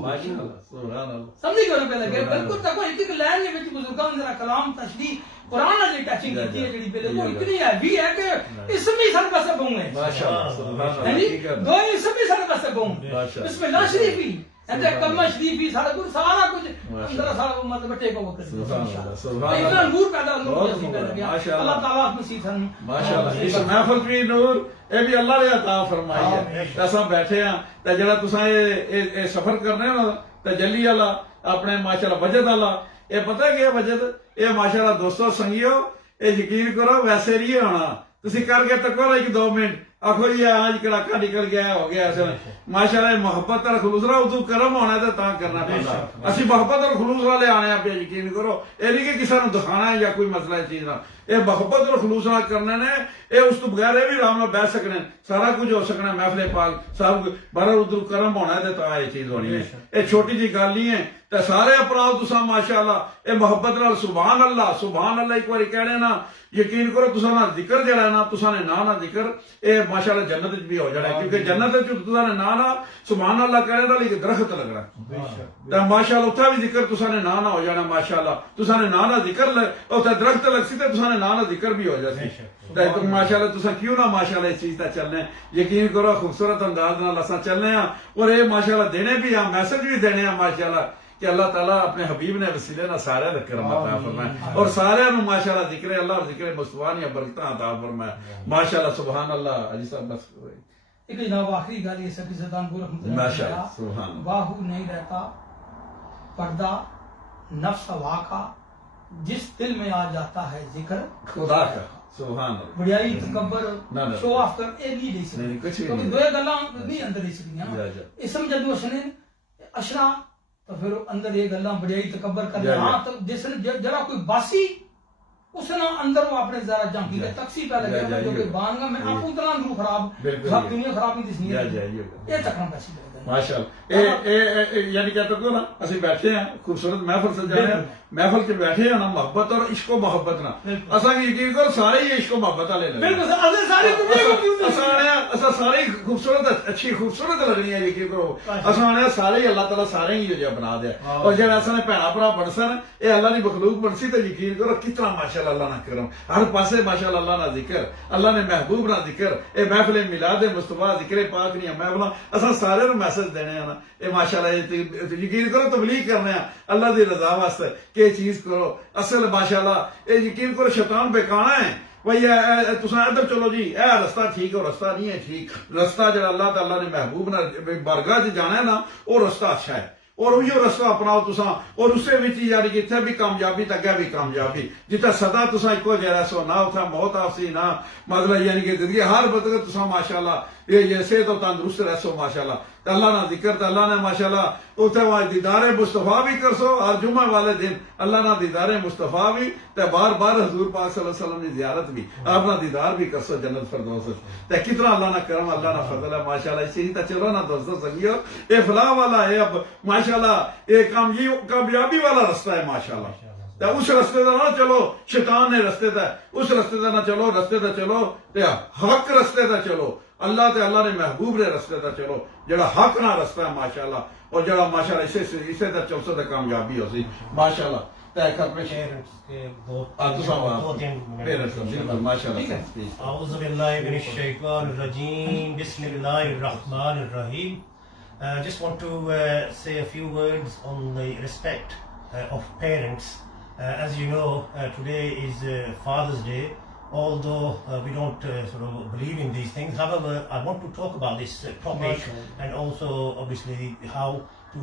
ماشاءاللہ سبحان اللہ سمجھ گئے پہ لگے بالکل تکو ایک لائن وچ بزرگاں نے کلام تشریح قرآن نے ٹچنگ کی ہے جڑی پہلے وہ اتنی ہے بھی ہے کہ اسم ہی سر بس گوں ہے ماشاءاللہ سبحان یعنی اللہ دو اسم ہی سر بس گوں ماشاءاللہ بسم اللہ شریف ہی اندر کلمہ شریف ہی سارا کچھ اندر سارا مطلب ٹیک اوور کر سبحان اللہ سبحان اتنا اللہ نور پیدا نور بہت نصیب کر گیا ماشاءاللہ اللہ تعالیٰ آپ نصیب ہن ماشاءاللہ اس محفل بھی نور اے بھی اللہ نے عطا فرمائی ہے اساں بیٹھے ہیں تے جڑا تساں اے سفر کرنے ہو تجلی والا اپنے ماشاءاللہ وجد والا اے پتہ ہے کہ وجد اے ماشاءاللہ دوستو سنگیو اے یقین کرو ویسے نہیں ہونا تسی کر کے تکو 1-2 منٹ آخو جی آج کڑاکا نکل گیا ہو گیا ایسا ماشاءاللہ محبت اور خلوص رہا ادو کرم ہونا ہے تو کرنا پڑتا اسی محبت اور خلوص والے آنے ہیں پہ یقین کرو یہ نہیں کہ کسی نے دکھانا ہے یا کوئی مسئلہ ہے چیز نہ یہ محبت اور خلوص نال کرنے نے یہ اس تو بغیر یہ بھی آرام نال بیٹھ سکنے سارا کچھ ہو سکنا محفل پاک سب کچھ بارہ ادھر کرم ہونا ہے تو یہ چیز ہونی ہے یہ چھوٹی جی گل نہیں ہے تے سارے اپناؤ تساں ماشاءاللہ اے محبت نال سبحان اللہ ایک باری کہنے نا یقین کرو تساں نا ذکر جڑا ہے نا تساں نے نا ذکر اے ماشاءاللہ جنت وچ بھی ہو جانا ہے کیونکہ جنت وچ تساں نے نا سبحان اللہ کہنے دا ایک درخت لگنا تے ماشاءاللہ اتھا بھی ذکر تساں نے نا ہو جانا ماشاءاللہ تساں نے نا ذکر اوتھے درخت لگ سی تے تساں نے نا ذکر بھی ہو جاسی تے ماشاءاللہ تساں کیوں نہ ماشاءاللہ اس چیز تے چلنے یقین کرو خوبصورت انداز نال اساں چلنے ہاں اور اے ماشاءاللہ دینے بھی ہاں میسج بھی دینے ہاں ماشاءاللہ کہ اللہ تعالیٰ اپنے حبیب نے وسیلے نہ سارے دا کرم عطا فرمائے اور سارے نو ماشاءاللہ ذکر اللہ اور ذکر مصطفیٰ نے برکتاں عطا فرمائے ماشاءاللہ سبحان اللہ حاجی صاحب بس ایک جناب آخری گل یہ سبھی سلطان کو رحمۃ اللہ ماشاءاللہ سبحان اللہ باہو نہیں رہتا پردہ نفس ہوا کا جس دل میں آ جاتا ہے ذکر خدا کا سبحان اللہ بڑیائی تکبر نہ شو آف کر اے نہیں دے نہیں، کچھ سکتی بھی نہیں۔ کیونکہ دو گلاں نہیں اندر دے سکتیاں اسم جدو اسنے اشرا تو پھر اندر یہ گلاں بڑیائی تکبر کر ہاں تو جس نے جرا کوئی باسی اس نے اندر وہ اپنے ذرا جانکی کے تقسی پہ لگا جو کہ بانگا میں آپ اتنا روح خراب سب دنیا خراب نہیں دسنی ہے یہ تکرم پیسی لگا ماشاءاللہ یعنی کہتے کو نا اسی بیٹھے ہیں خوبصورت محفل سجائے ہیں محفل کے بیٹھے ہیں نا محبت اور عشق و محبت نا اساں کی یقین کرو سارے ہی عشق و محبت والے لگے بالکل اساں سارے خوبصورت اچھی خوبصورت لگنی ہے یقین کرو اساں سارے ہی اللہ تعالیٰ سارے ہی جو بنا دیا اور جب ایسا نے بھੈਣਾਂ ਭਰਾ بن سن یہ اللہ کی مخلوق بن سی تو یقین کرو کتنا ماشاءاللہ ماشاءاللہ اللہ نہ کرم ہر پاسے ماشاءاللہ اللہ نہ ذکر اللہ نے محبوب نہ ذکر اے محفل میلاد مصطفیٰ ذکر پاک نہیں محفل اساں سارے نوں میسج دینے ہیں نا اے ماشاءاللہ یقین کرو تبلیغ کرنے ہیں اللہ دی رضا واسطے کہ یہ چیز کرو اصل ماشاءاللہ اے یقین کرو شیطان بےکانا ہے بھائی تساں ادھر چلو جی اے رستہ ٹھیک ہے رستہ نہیں ہے ٹھیک رستہ جڑا اللہ تعالیٰ نے محبوب نہ بارگاہ جانا ہے نا وہ رستہ اچھا ہے اور وہی رستہ اپناؤ تساں اور اس سے بھی یعنی کہ اتنے بھی کامیابی تگے بھی کامیابی جتنا سدا تساں ایکو جہ رہو نہ اتنا موت آفسی نہ مطلب یعنی کہ زندگی ہر بدل تساں ماشاءاللہ یہ صحت و تندرست رہسو ماشاءاللہ تو اللہ نہ ذکر تو اللہ نے ماشاءاللہ اتنے وہاں دیدار مصطفیٰ بھی کرسو اور جمعہ والے دن اللہ نہ دیدار مصطفیٰ بھی تو بار بار حضور پاک صلی اللہ علیہ وسلم کی زیارت بھی اپنا دیدار بھی کرسو جنت فردوس تو کتنا اللہ نہ کرم اللہ نہ فضل ہے ماشاءاللہ اسی طرح چلو نا دوستو سنگیو اے فلاح والا ہے اب ماشاءاللہ ایک کامیابی والا رستہ ہے ماشاءاللہ اس رستے دا نہ چلو شیطان نے رستے دا اس رستے دا نہ چلو رستے دا چلو حق رستے دا چلو اللہ تے اللہ نے محبوب نے رستے دا چلو جڑا حق نہ رستہ ہے ماشاءاللہ اور جڑا ماشاءاللہ اسے دا چل سو تے کامیابی ہو سی ماشاءاللہ تے خط میں ماشاءاللہ اعوذ باللہ من الشیطان الرجیم بسم اللہ الرحمن الرحیم just want to say a few words on the respect of parents. As you know, today is Father's Day. Although we don't sort of believe in these things, however, I want to talk about this topic and also obviously how to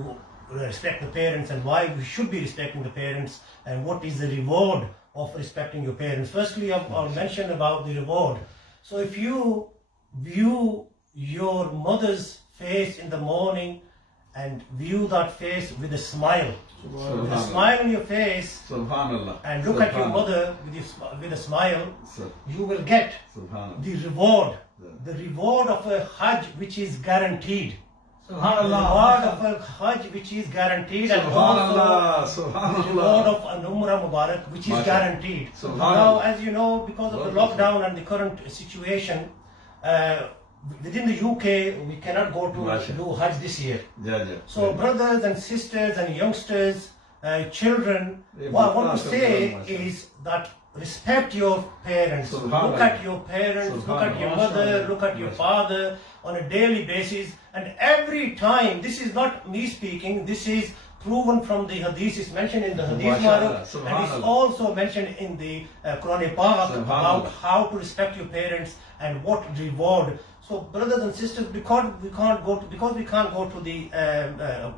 respect the parents and why we should be respecting the parents and what is the reward of respecting your parents. Firstly, I'll mention about the reward. So if you view your mother's face in the morning and view that face with a smile, with a smile on your face, Subhanallah, and look at your mother with a smile, you will get the reward of a Hajj which is guaranteed. Subhanallah. The reward of a Hajj which is guaranteed, and also the reward of an Umrah Mubarak which is guaranteed. Now, as you know, because of the lockdown and the current situation, within the UK, we cannot go to do Hajj this year. So brothers and sisters and youngsters, children, what I want to say is that respect your parents. Look at your parents, look at your mother, look at your father on a daily basis. And every time, this is not me speaking, this is proven from the hadith, is mentioned in the hadith Mubarak, and it's also mentioned in the Quran Pak about how to respect your parents and what reward. So brothers and sisters, because we can't go to the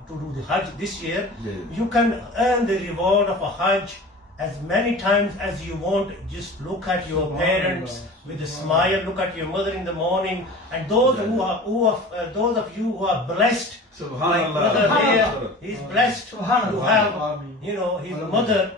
to do the Hajj this year, you can earn the reward of a Hajj as many times as you want. Just look at your parents with a smile, look at your mother in the morning, and those those of you who are blessed, like brother here, he's blessed to have, his mother,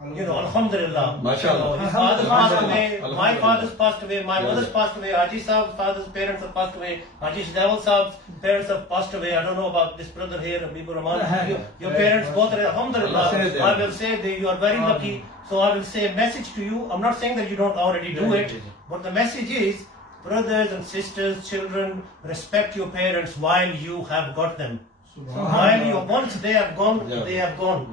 alhamdulillah. His father passed away, my father's passed away, my mother's passed away, Haji Saab's father's parents have passed away, Haji Dawal Saab's parents have passed away. I don't know about this brother here, Habibur Rahman. Your parents both are, alhamdulillah. I will say that you are very lucky. So I will say a message to you. I'm not saying that you don't already do it, but the message is, brothers and sisters, children, respect your parents while you have got them. Once they have gone, they have gone.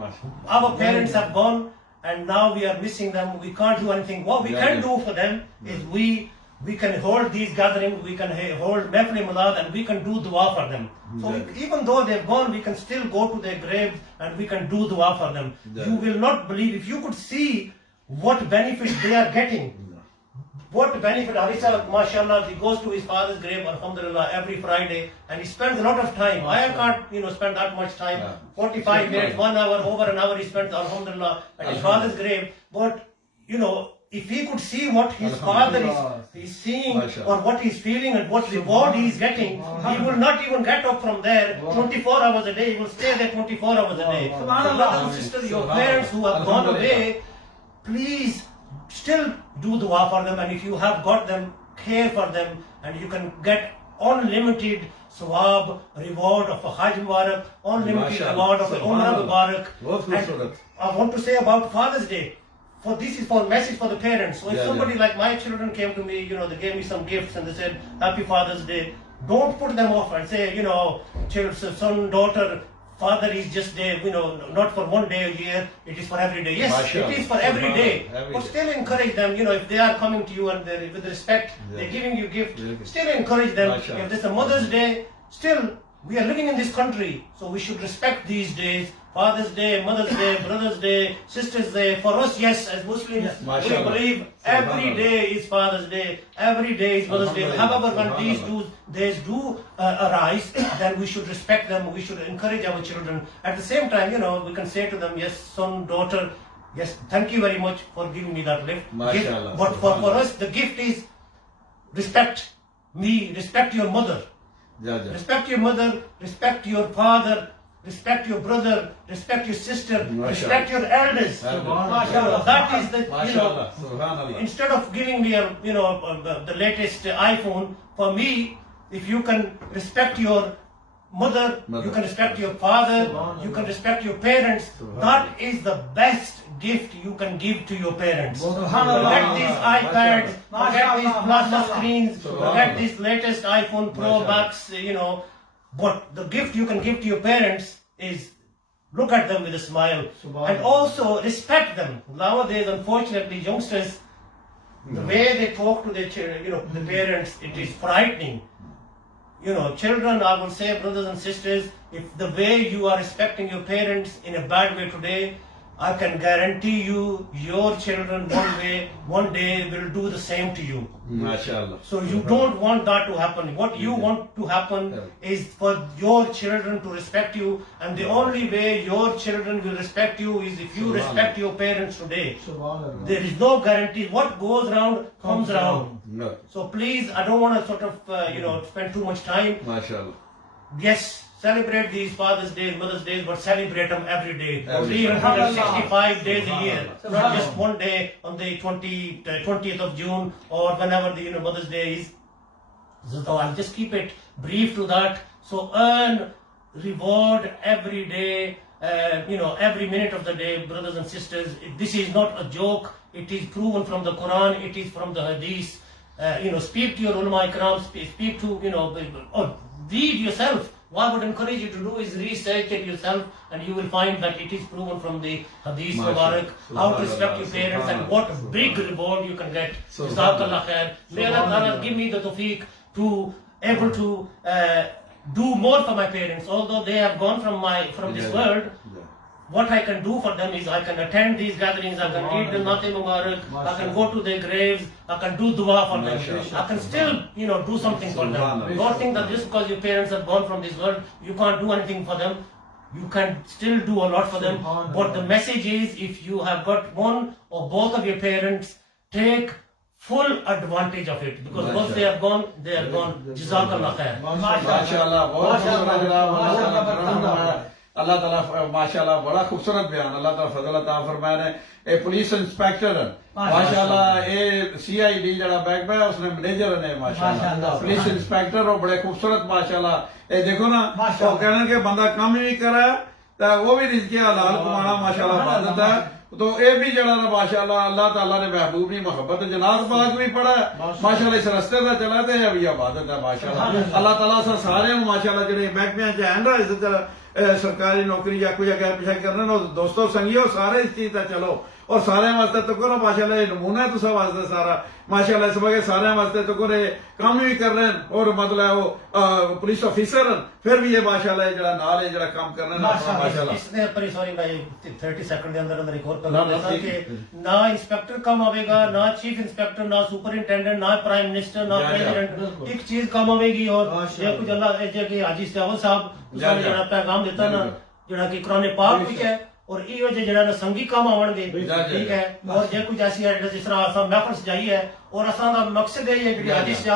Our parents have gone, and now we are missing them. We can't do anything. What we can do for them is we can hold these gatherings, we can hold Mehfil Milad, and we can do dua for them. So even though they've gone, we can still go to their graves and we can do dua for them. You will not believe, if you could see what benefits they are getting. What benefit, Harisa, mashallah, he goes to his father's grave, alhamdulillah, every Friday, and he spends a lot of time. I can't, spend that much time. 45 minutes, 1 hour, over an hour he spends, alhamdulillah, at his father's grave. But, if he could see what his father is seeing, or what he's feeling, and what reward he is getting, he will not even get up from there 24 hours a day. He will stay there 24 hours a day. Brothers and sisters, your parents who have gone away, please, still do dua for them, and if you have got them, care for them, and you can get unlimited sawab, reward of a Hajj Mubarak, unlimited reward of a Umrah Mubarak. And I want to say about Father's Day, for this is for message for the parents. So if somebody like my children came to me, they gave me some gifts and they said, Happy Father's Day, don't put them off and say, son, daughter, father is just there, not for one day a year, it is for every day. Yes, Mashallah. it is for every day. Every But day. still encourage them, if they are coming to you and with respect, they're giving you gift, Very good. still encourage them. Mashallah. If there's a Mother's Day, still, we are living in this country, so we should respect these days. Father's Day, Mother's Day, Brother's Day, Sister's Day. For us, yes, as Muslims, we Mashallah. believe every Subhanallah. day is Father's Day, every day is Mother's Day. Alhamdulillah. However, when these Subhanallah. days do arise, then we should respect them, we should encourage our children. At the same time, we can say to them, yes, son, daughter, yes, thank you very much for giving me that gift. Mashallah. But for Subhanallah. us, the gift is respect me, respect your mother. Ja, ja. Respect your mother, respect your father, respect your brother, respect your sister, Mashallah. respect your elders. Mashallah. That is the, MashaAllah. Subhanallah. instead of giving me the latest iPhone, for me, if you can respect your mother, Mother. you can respect your father, you can respect your parents. That is the best gift you can give to your parents. Subhanallah. Forget these iPads, forget these Mashallah. plasma Mashallah. screens, Subhanallah. forget this latest iPhone Pro Mashallah. Max, but the gift you can give to your parents is look at them with a smile and also respect them. Nowadays, unfortunately, youngsters, the way they talk to their children, the parents, it is frightening. Children, I will say, brothers and sisters, if the way you are respecting your parents in a bad way today, I can guarantee you, your children one day will do the same to you. MashaAllah. So you don't want that to happen. What you want to happen is for your children to respect you, and the only way your children will respect you is if you respect your parents today. There is no guarantee. What goes around comes around. No. So please, I don't want to sort of spend too much time. MashaAllah. Yes, celebrate these Father's Days, Mother's Days, but celebrate them every day. Every day. 365 days a year, not Subhanallah. just one day on the 20th of June or whenever the Mother's Day is. So I'll just keep it brief to that. So earn reward every day, every minute of the day, brothers and sisters. This is not a joke. It is proven from the Quran. It is from the Hadith. Speak to your ulama ikram. Speak to read yourself. What I would encourage you to do is research it yourself, and you will find that it is proven from the Hadith Mubarak how to respect your parents and what big reward you can get. Jazakallah khair. May Allah Ta'ala give me the tawfiq to able to do more for my parents, although they have gone from this world. What I can do for them is I can attend these gatherings, I can read the Naate Mubarak, I can go to their graves, I can do dua for them. I can still, do something for them. Don't think that just because your parents have gone from this world, you can't do anything for them. You can still do a lot for them. But the message is, if you have got one or both of your parents, take full advantage of it. Because once they have gone, they are gone. Jazakallah khair. MashaAllah. بہت خوبصورت جناب. اللہ تعالیٰ ماشاءاللہ بڑا خوبصورت بیان اللہ تعالیٰ فضل عطا فرمائے نے. اے پولیس انسپیکٹر ماشاءاللہ اے سی آئی ڈی جڑا بیک پہ اس نے منیجر نے ماشاءاللہ پولیس انسپیکٹر اور بڑے خوبصورت ماشاءاللہ. اے دیکھو نا وہ کہنا کہ بندہ کام ہی کرا تو وہ بھی رزق حلال کمانا ماشاءاللہ عبادت ہے. تو اے بھی جڑا نا ماشاءاللہ اللہ تعالیٰ نے محبوب کی محبت جناز پاک بھی پڑھا ہے ماشاءاللہ. اس رستے سے چلا تے ہے بھی عبادت ہے ماشاءاللہ. اللہ تعالیٰ سے سارے ماشاءاللہ جڑے محکمے چ ہیں سرکاری نوکری یا کوئی اگر پیچھے کرنا نا دوستوں سنگیو سارے اس چیز تے چلو اور سارے واسطے تو کرو ماشاءاللہ. یہ نمونہ ہے تو سب واسطے سارا ماشاءاللہ. اس وقت سارے واسطے تو کرے کام بھی کر رہے ہیں اور مطلب وہ پولیس آفیسر پھر بھی یہ ماشاءاللہ جڑا نال ہے جڑا کام کرنا ماشاءاللہ. اس نے اپنی سوری میں 30 سیکنڈ کے اندر ایک اور پیغام دیتا کہ نہ انسپیکٹر کم آئے گا, نہ چیف انسپیکٹر, نہ سپرنٹینڈنٹ, نہ پرائم منسٹر, نہ پریزیڈنٹ. ایک چیز کم آئے گی اور یہ کچھ اللہ کہ حاجی سیاول صاحب جڑا پیغام دیتا نا جڑا کہ قرآن پاک وچ ہے اور یہ جڑا نا سنگی کام آون گے ٹھیک ہے. اور جے کچھ ایسی ہے جس طرح اساں محفل سجائی ہے اور اساں دا مقصد یہ ہے کہ حدیث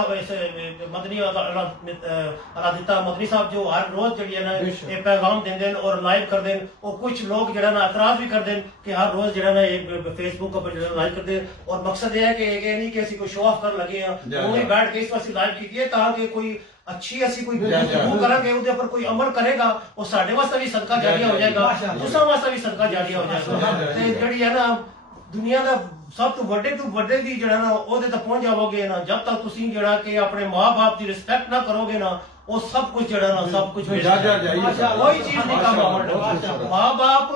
مدنی اللہ دیتا مدنی صاحب جو ہر روز جڑی ہے نا یہ پیغام دیندے اور لائیو کر دین اور کچھ لوگ جڑا نا اعتراض بھی کر دین کہ ہر روز جڑا نا یہ فیس بک پر جڑا لائیو کر دین. اور مقصد یہ ہے کہ یہ نہیں کہ اسی کو شو آف کر لگے ہیں وہی بیٹھ کے اس واسطے لائیو کیتی ہے تاکہ کوئی اچھی ایسی کوئی گفتگو کریں گے اس پر کوئی عمل کرے گا اور ساڈے واسطے بھی صدقہ جاریہ ہو جائے گا, تساں واسطے بھی صدقہ جاریہ ہو جائے گا. تے جڑی ہے نا دنیا دا سب تو وڈے دی جڑا نا او دے تے پہنچ جاؤ گے نا جب تک تسی جڑا کہ اپنے ماں باپ دی رسپیکٹ نہ کرو گے نا وہ سب کچھ جڑا نا سب کچھ جا جا جائیے کوئی چیز نہیں کم آمد ماں باپ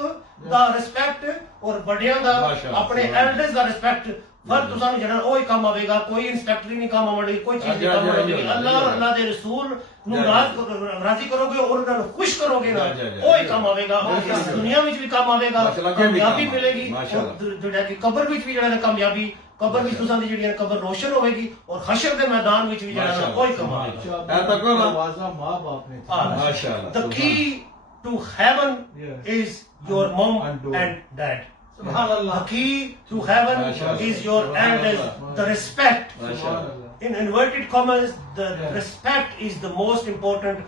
دا رسپیکٹ اور بڑیاں دا اپنے ایلڈرز دا رسپیکٹ پر تسانو جڑا وہی کم آوے گا کوئی انسپیکٹر نہیں کم آوے گی کوئی چیز نہیں کم آوے گی اللہ اور اللہ دے رسول نو راضی کرو گے اور انہاں خوش کرو گے نا وہی کم آوے گا اس دنیا وچ بھی کم آوے گا کامیابی ملے گی جڑا کہ قبر وچ بھی جڑا کامیابی قبر وچ تساں دی جڑی قبر روشن ہوے گی اور حشر دے میدان وچ بھی جڑا وہی کم آوے گا اے تکو نا ماں باپ نے ماشاءاللہ the key to heaven is your mom and dad. The key to heaven is your elders. The respect. In inverted commas, the respect is the most important.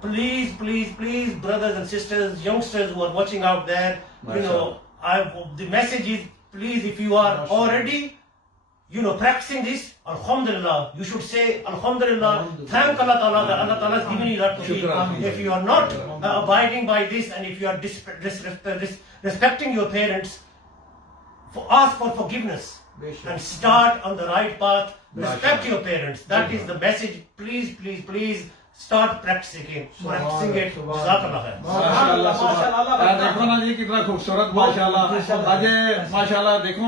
Please, please, please, brothers and sisters, youngsters who are watching out there, you know, the message is, please, if you are already, you know, practicing this, Alhamdulillah, you should say Alhamdulillah, thank Allah Ta'ala that Allah Ta'ala has given you that to me. If you are not abiding by this and if you are respecting your parents, ask for forgiveness and start on the right path. Respect your parents. That is the message. Please, please, please start practicing it. Jazakallah khair. ماشاءاللہ دیکھو نا جی کتنا خوبصورت ماشاءاللہ اجے ماشاءاللہ دیکھو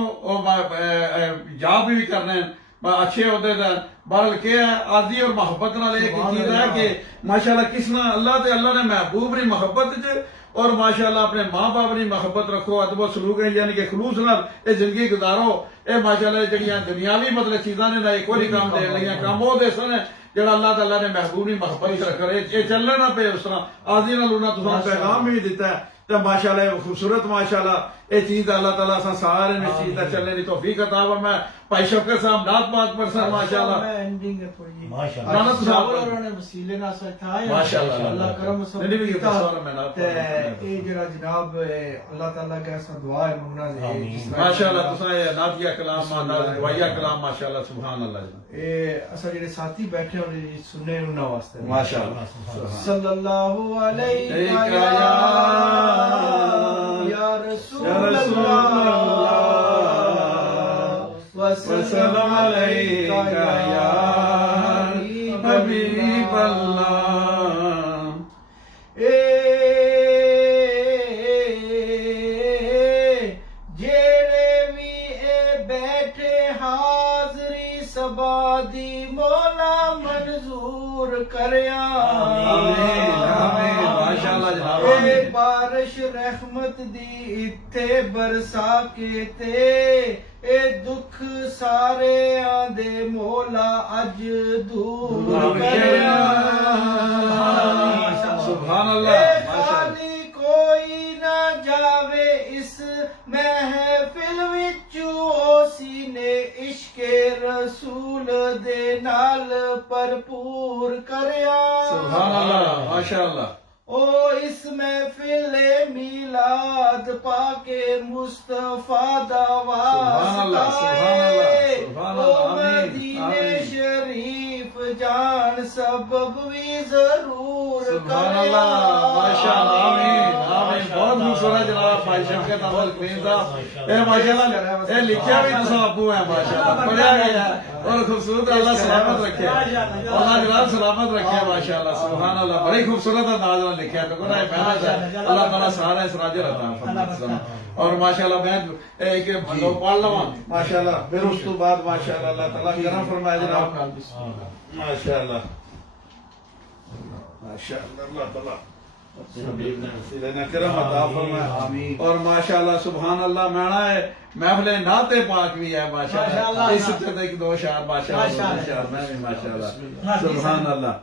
job بھی کرنے اچھے ہوتے تھے بہرحال کیا ہے آدھی اور محبت نال ایک چیز ہے کہ ماشاءاللہ کس نہ اللہ نے محبوب نے محبت اور ماشاءاللہ اپنے ماں باپ نے محبت رکھو ادب و سلوک یعنی کہ خلوص نال یہ زندگی گزارو اے ماشاءاللہ جڑیاں دنیاوی مطلب چیزاں نے نہ کوئی کام دے لگیاں کام وہ دے سن جڑا اللہ تعالیٰ نے محبوب نے محبت رکھ رہے یہ چلنا نہ پے اس طرح آدھی نال انہاں تساں پیغام بھی دیتا ہے تو ماشاءاللہ خوبصورت ماشاءاللہ یہ چیز اللہ تعالیٰ سے سارے میں چیز تک چلنے کی توفیق عطا فرمائے بھائی شوکت صاحب نعت پاک پر سر ماشاءاللہ میں اینڈنگ ہے پڑھی ماشاءاللہ نعت صاحب انہوں نے وسیلے نہ سکھایا ماشاءاللہ اللہ کرم سب نہیں بھی کیتا میں نعت تے اے جڑا جناب اللہ تعالیٰ کا ایسا دعا ہے منگنا دے ماشاءاللہ تساں یہ نعتیہ کلام دعائیہ کلام ماشاءاللہ سبحان اللہ اے اسا جڑے ساتھی بیٹھے ہونے سننے انہاں واسطے ماشاءاللہ صلی اللہ علیہ یا رسول اللہ وسلم علیکہ یا حبیب اللہ جیڑے بھی اے بیٹھے حاضری سبا دی مولا منظور کریاں آمین ماشاءاللہ جناب اے بارش رحمت دی اتھے برسا کے تے اے دکھ سارے آندے مولا اج دور کریاں سبحان اللہ اے خالی کوئی نہ جاوے اس محفل وچوں سینے عشق رسول دے نال بھرپور کریا سبحان اللہ ماشاءاللہ او اس محفل میلاد پاک مصطفیٰ دا واسطہ سبحان اللہ مدینے شریف جان سبب بھی ضرور سبحان اللہ ماشاءاللہ آمین آمین بہت خوبصورت جناب بھائی شوکت احمد کریم صاحب اے ماشاءاللہ اے لکھیا بھی تساں ابو ہیں ماشاءاللہ پڑھیا گیا اور خوبصورت اللہ سلامت رکھے اللہ جناب سلامت رکھے ماشاءاللہ سبحان اللہ بڑی خوبصورت انداز میں لکھیا تو کوئی محنت ہے اللہ تعالیٰ سارا اسراج عطا فرمائے اور ماشاءاللہ میں ایک بندو پڑھ لواں ماشاءاللہ پھر اس تو بعد ماشاءاللہ اللہ تعالیٰ کرم فرمائے جناب ماشاءاللہ ماشاءاللہ اللہ تعالیٰ کرم عطا فرمائے اور ماشاءاللہ سبحان اللہ مینا ہے محفل نعت پاک بھی ہے ماشاءاللہ اس سے ایک دو شعر ماشاءاللہ میں بھی ماشاءاللہ سبحان اللہ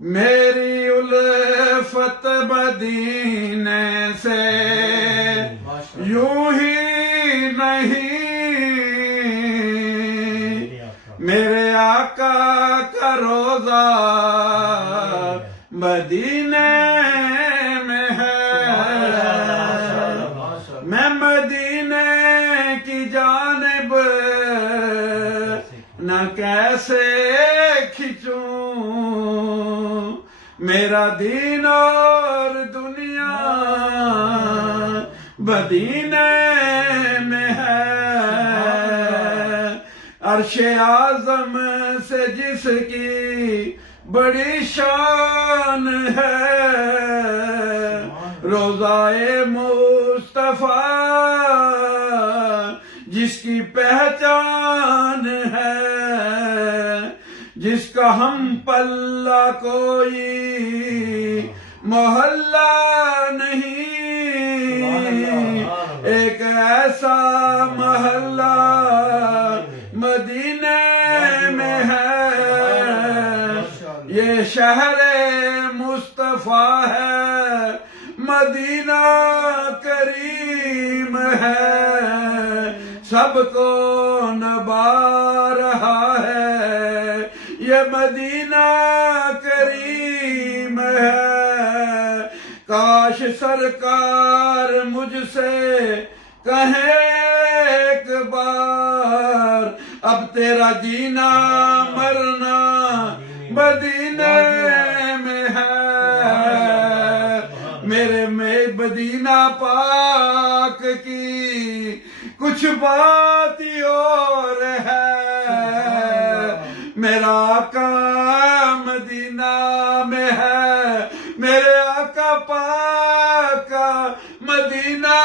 میری الفت مدینے سے یوں ہی نہیں میرے آقا کا روزہ مدینے میں ہے میں مدینے کی جانب نہ کیسے کھچوں میرا دین اور دنیا مدینے میں ہے عرش اعظم سے جس کی بڑی شان ہے روزائے مصطفیٰ جس کی پہچان ہے جس کا ہم پلہ کوئی محلہ نہیں ایک ایسا محلہ مدینے میں ہے یہ شہر مصطفیٰ ہے مدینہ کریم ہے سب کو نبھا رہا ہے یہ مدینہ کریم ہے کاش سرکار مجھ سے کہیں ایک بار اب تیرا جینا مرنا مدینے میں ہے میرے میں مدینہ پاک کی کچھ بات ہی اور ہے میرا آقا مدینہ میں ہے میرے آقا پاک کا مدینہ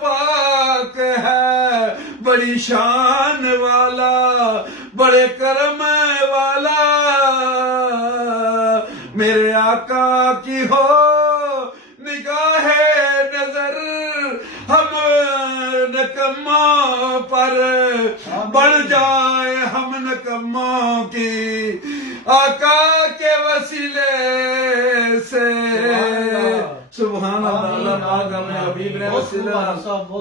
پاک ہے بڑی شان والا بڑے کرم والا میرے آقا کی ہو نگاہ نظر ہم نکموں پر بڑھ جائے ہم نکموں کی آقا کے وسیلے سے سبحان اللہ اللہ پاک ہمیں حبیب نے وسیلہ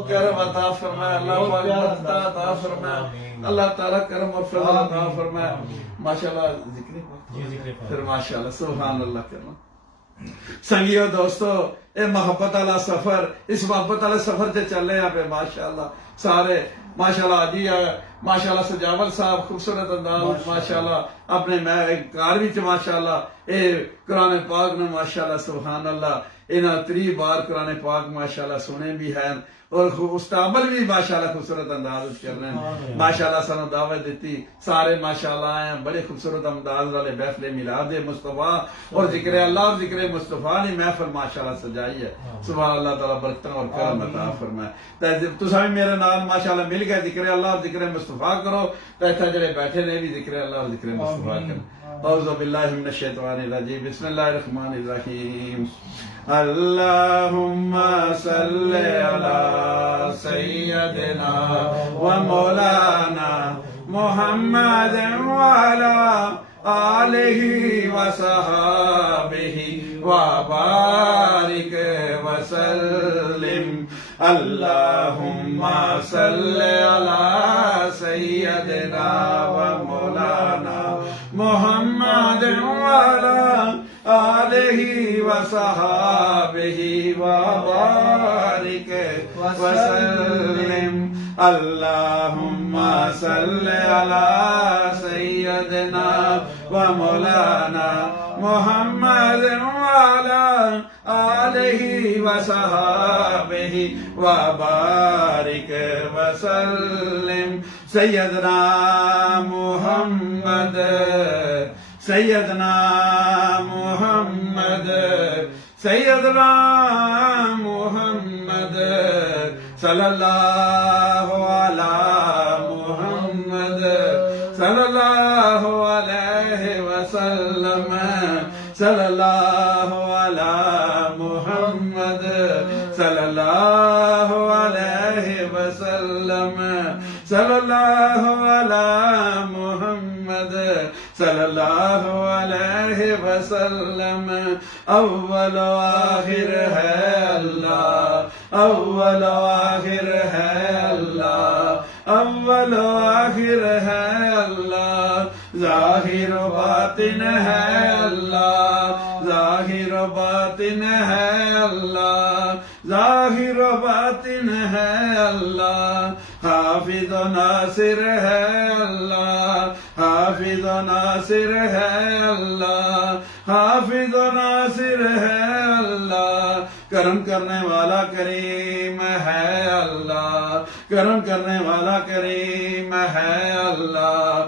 کرم عطا فرمائے اللہ پاک برکت عطا فرمائے اللہ تعالیٰ کرم اور فضل عطا فرمائے ماشاءاللہ ذکر پھر ماشاءاللہ سبحان اللہ کرم سنگیو دوستو اے محبت والا سفر اس محبت والے سفر سے چل رہے ہیں پہ ماشاءاللہ سارے ماشاءاللہ جی ماشاءاللہ سجاول صاحب خوبصورت انداز ماشاءاللہ اپنے کار وچ ماشاءاللہ اے قرآن پاک نے ماشاءاللہ سبحان اللہ انہاں 3 بار قرآن پاک ماشاءاللہ سنے بھی ہیں اور استعمال بھی ماشاءاللہ خوبصورت انداز کر رہے ہیں ماشاءاللہ سانو دعوت دیتی سارے ماشاءاللہ آئے ہیں بڑے خوبصورت انداز والے محفل میلاد مصطفیٰ اور ذکر اللہ اور ذکر مصطفیٰ نے محفل ماشاءاللہ سجائی ہے سبحان اللہ تعالیٰ برکتاں اور کرم عطا فرمائے تساں بھی میرے نال ماشاءاللہ مل گئے ذکر اللہ اور ذکر مصطفیٰ کرو تے اتھے جڑے بیٹھے نے بھی ذکر اللہ اور ذکر مصطفیٰ کرن اعوذ باللہ من الشیطان الرجیم بسم اللہ الرحمن الرحیم اللہم صل علی سیدنا و مولانا محمد وعلی آلہ و صحابہ و بارک وسلم اللہم صل علی سیدنا و مولانا محمد وعلی آلہ و صحابہ و بارک وسلم اللہم صل علی سیدنا و مولانا محمد وعلی آلہ و صحابہ و بارک وسلم سیدنا محمد سیدنا محمد سیدنا محمد صلی اللہ علی محمد صلی اللہ علیہ وسلم صلی اللہ علی محمد صلی اللہ علیہ وسلم صلی اللہ علی محمد صلی اللہ علیہ وسلم اول و آخر ہے اللہ اول و آخر ہے اللہ اول و آخر ہے اللہ ظاہر و باطن ہے اللہ ظاہر و باطن ہے اللہ ظاہر و باطن ہے اللہ حافظ و ناصر ہے اللہ حافظ و ناصر ہے اللہ حافظ و ناصر ہے اللہ کرم کرنے والا کریم ہے اللہ کرم کرنے والا کریم ہے اللہ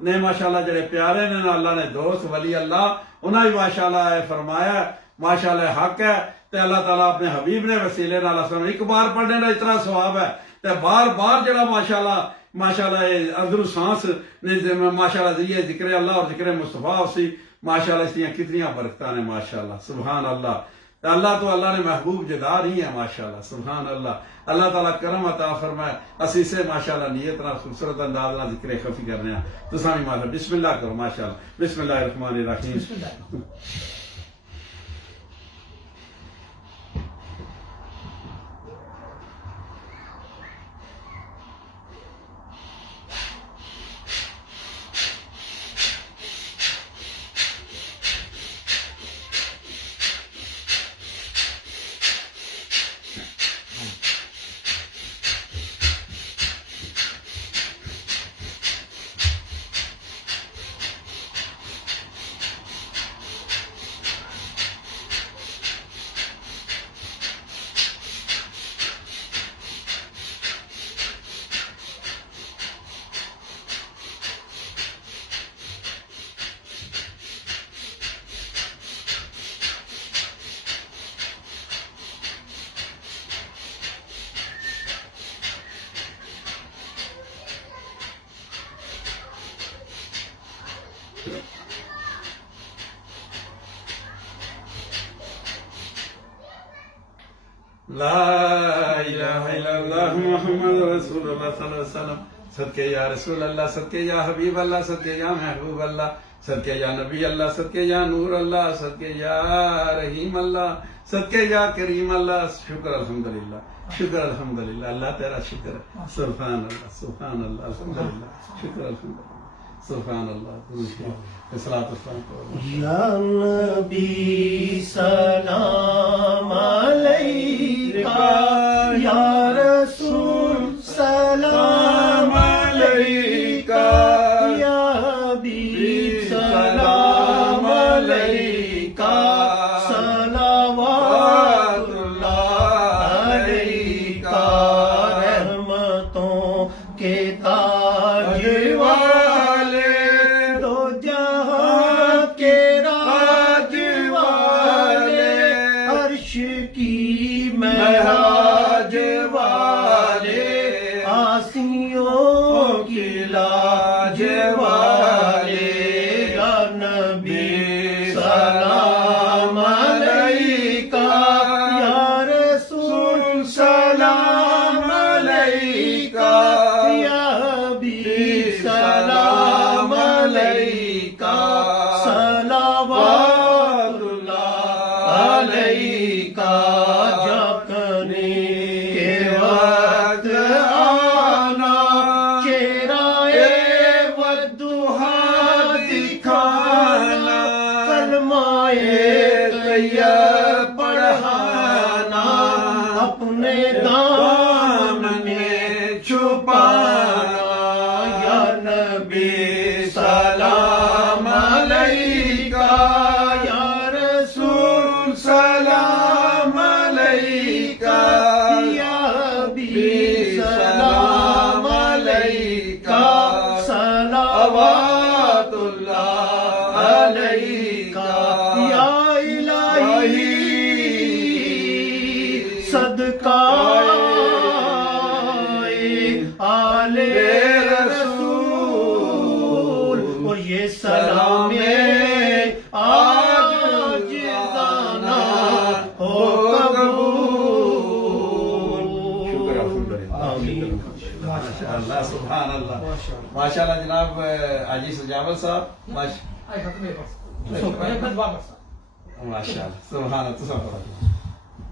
نے ماشاءاللہ جڑے پیارے نے اللہ نے دوست ولی اللہ انہاں بھی ماشاءاللہ فرمایا ماشاءاللہ حق ہے تے اللہ تعالیٰ اپنے حبیب نے وسیلے نال ایک بار پڑھنے کا اتنا ثواب ہے تے بار بار جڑا ماشاءاللہ اندرو سانس نے ماشاءاللہ ذریعے ذکر اللہ اور ذکر مصطفیٰ اسی ماشاءاللہ اس دیاں کتنیاں برکتاں نے ماشاءاللہ سبحان اللہ تے اللہ تو اللہ نے محبوب جدار ہی ہے ماشاءاللہ سبحان اللہ اللہ تعالیٰ کرم عطا فرمائے اسی سے ماشاءاللہ نیت نال خوبصورت انداز نال ذکر خفی کرنے ہیں تساں بھی ماشاءاللہ بسم اللہ کرو ماشاءاللہ بسم اللہ الرحمن الرحیم بسم اللہ لا الہ الا اللہ محمد رسول اللہ صلی اللہ علیہ وسلم صدقے یا رسول اللہ صدقے یا حبیب اللہ صدقے یا محبوب اللہ صدقے یا نبی اللہ صدقے یا نور اللہ صدقے یا رحیم اللہ صدقے یا کریم اللہ شکر الحمدللہ شکر الحمدللہ اللہ تیرا شکر ہے سبحان اللہ الحمدللہ شکر الحمدللہ سبحان اللہ الصلاۃ والسلام یا نبی سلام علیکہ یا رسول سلام علیکہ یا حبیب سلام علیکہ صلوات اللہ علیکہ رحمتوں کے تاج کی معراج والے آسیوں کی لاج والے یا نبی سلام علیکہ یا رسول سلام علیکہ یا حبیب سلام علیکہ صلوات اللہ علیکہ جاکنے کے وقت آنا چہرہ والدہا دکھانا کلمہ طیب پڑھانا اپنے دامن میں چھپانا یا نبی سلام علیکہ یا رسول سلام علیکہ یا حبیب سلام علیکہ صلوات اللہ علیکہ یا الہی صدقہ آل رسول اور یہ سلام آج جانا ہو قبول شکر الحمدللہ ماشاءاللہ سبحان اللہ ماشاءاللہ جناب حاجی سجاول صاحب آئے ختم ہے بس ایک دعا بس ماشاءاللہ سبحان اللہ تسا پڑھو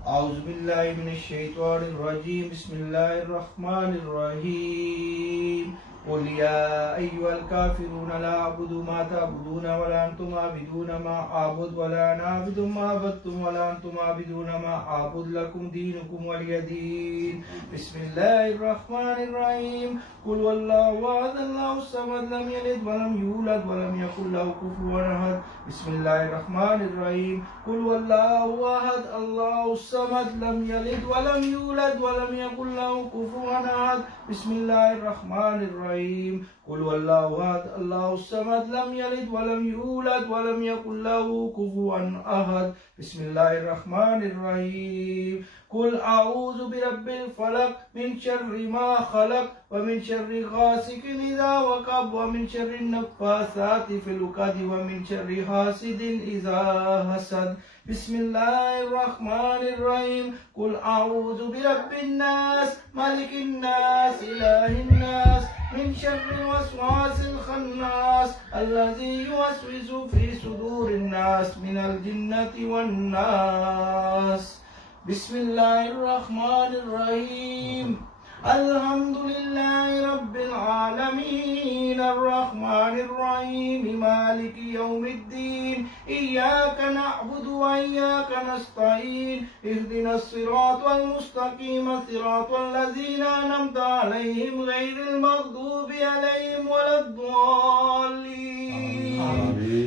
اعوذ باللہ من الشیطان الرجیم بسم اللہ الرحمن الرحیم قل یا ایها الكافرون لا اعبد ما تعبدون ولا انتم عابدون ما اعبد ولا انا عابد ما عبدتم ولا انتم عابدون ما اعبد لكم دينكم ولي دين بسم الله الرحمن الرحيم قل والله احد الله الصمد لم يلد ولم يولد ولم يكن له كفوا احد بسم الله الرحمن الرحيم قل والله احد الله الصمد لم يلد ولم يولد ولم يكن له كفوا احد بسم الله الرحمن الرحيم الرحيم قل هو الله أحد الله الصمد لم يلد ولم يولد ولم يكن له كفوا أحد بسم الله الرحمن الرحيم قل أعوذ برب الفلق من شر ما خلق ومن شر غاسق إذا وقب ومن شر النفاثات في العقد ومن شر حاسد إذا حسد بسم الله الرحمن الرحيم قل أعوذ برب الناس ملك الناس إله الناس من شر الوسواس الخناس الذي يوسوس في صدور الناس من الجنة والناس بسم الله الرحمن الرحيم الحمد لله رب العالمين الرحمن الرحيم مالك يوم الدين إياك نعبد وإياك نستعين اهدنا الصراط المستقيم صراط الذين أنعمت عليهم غير المغضوب عليهم ولا الضالين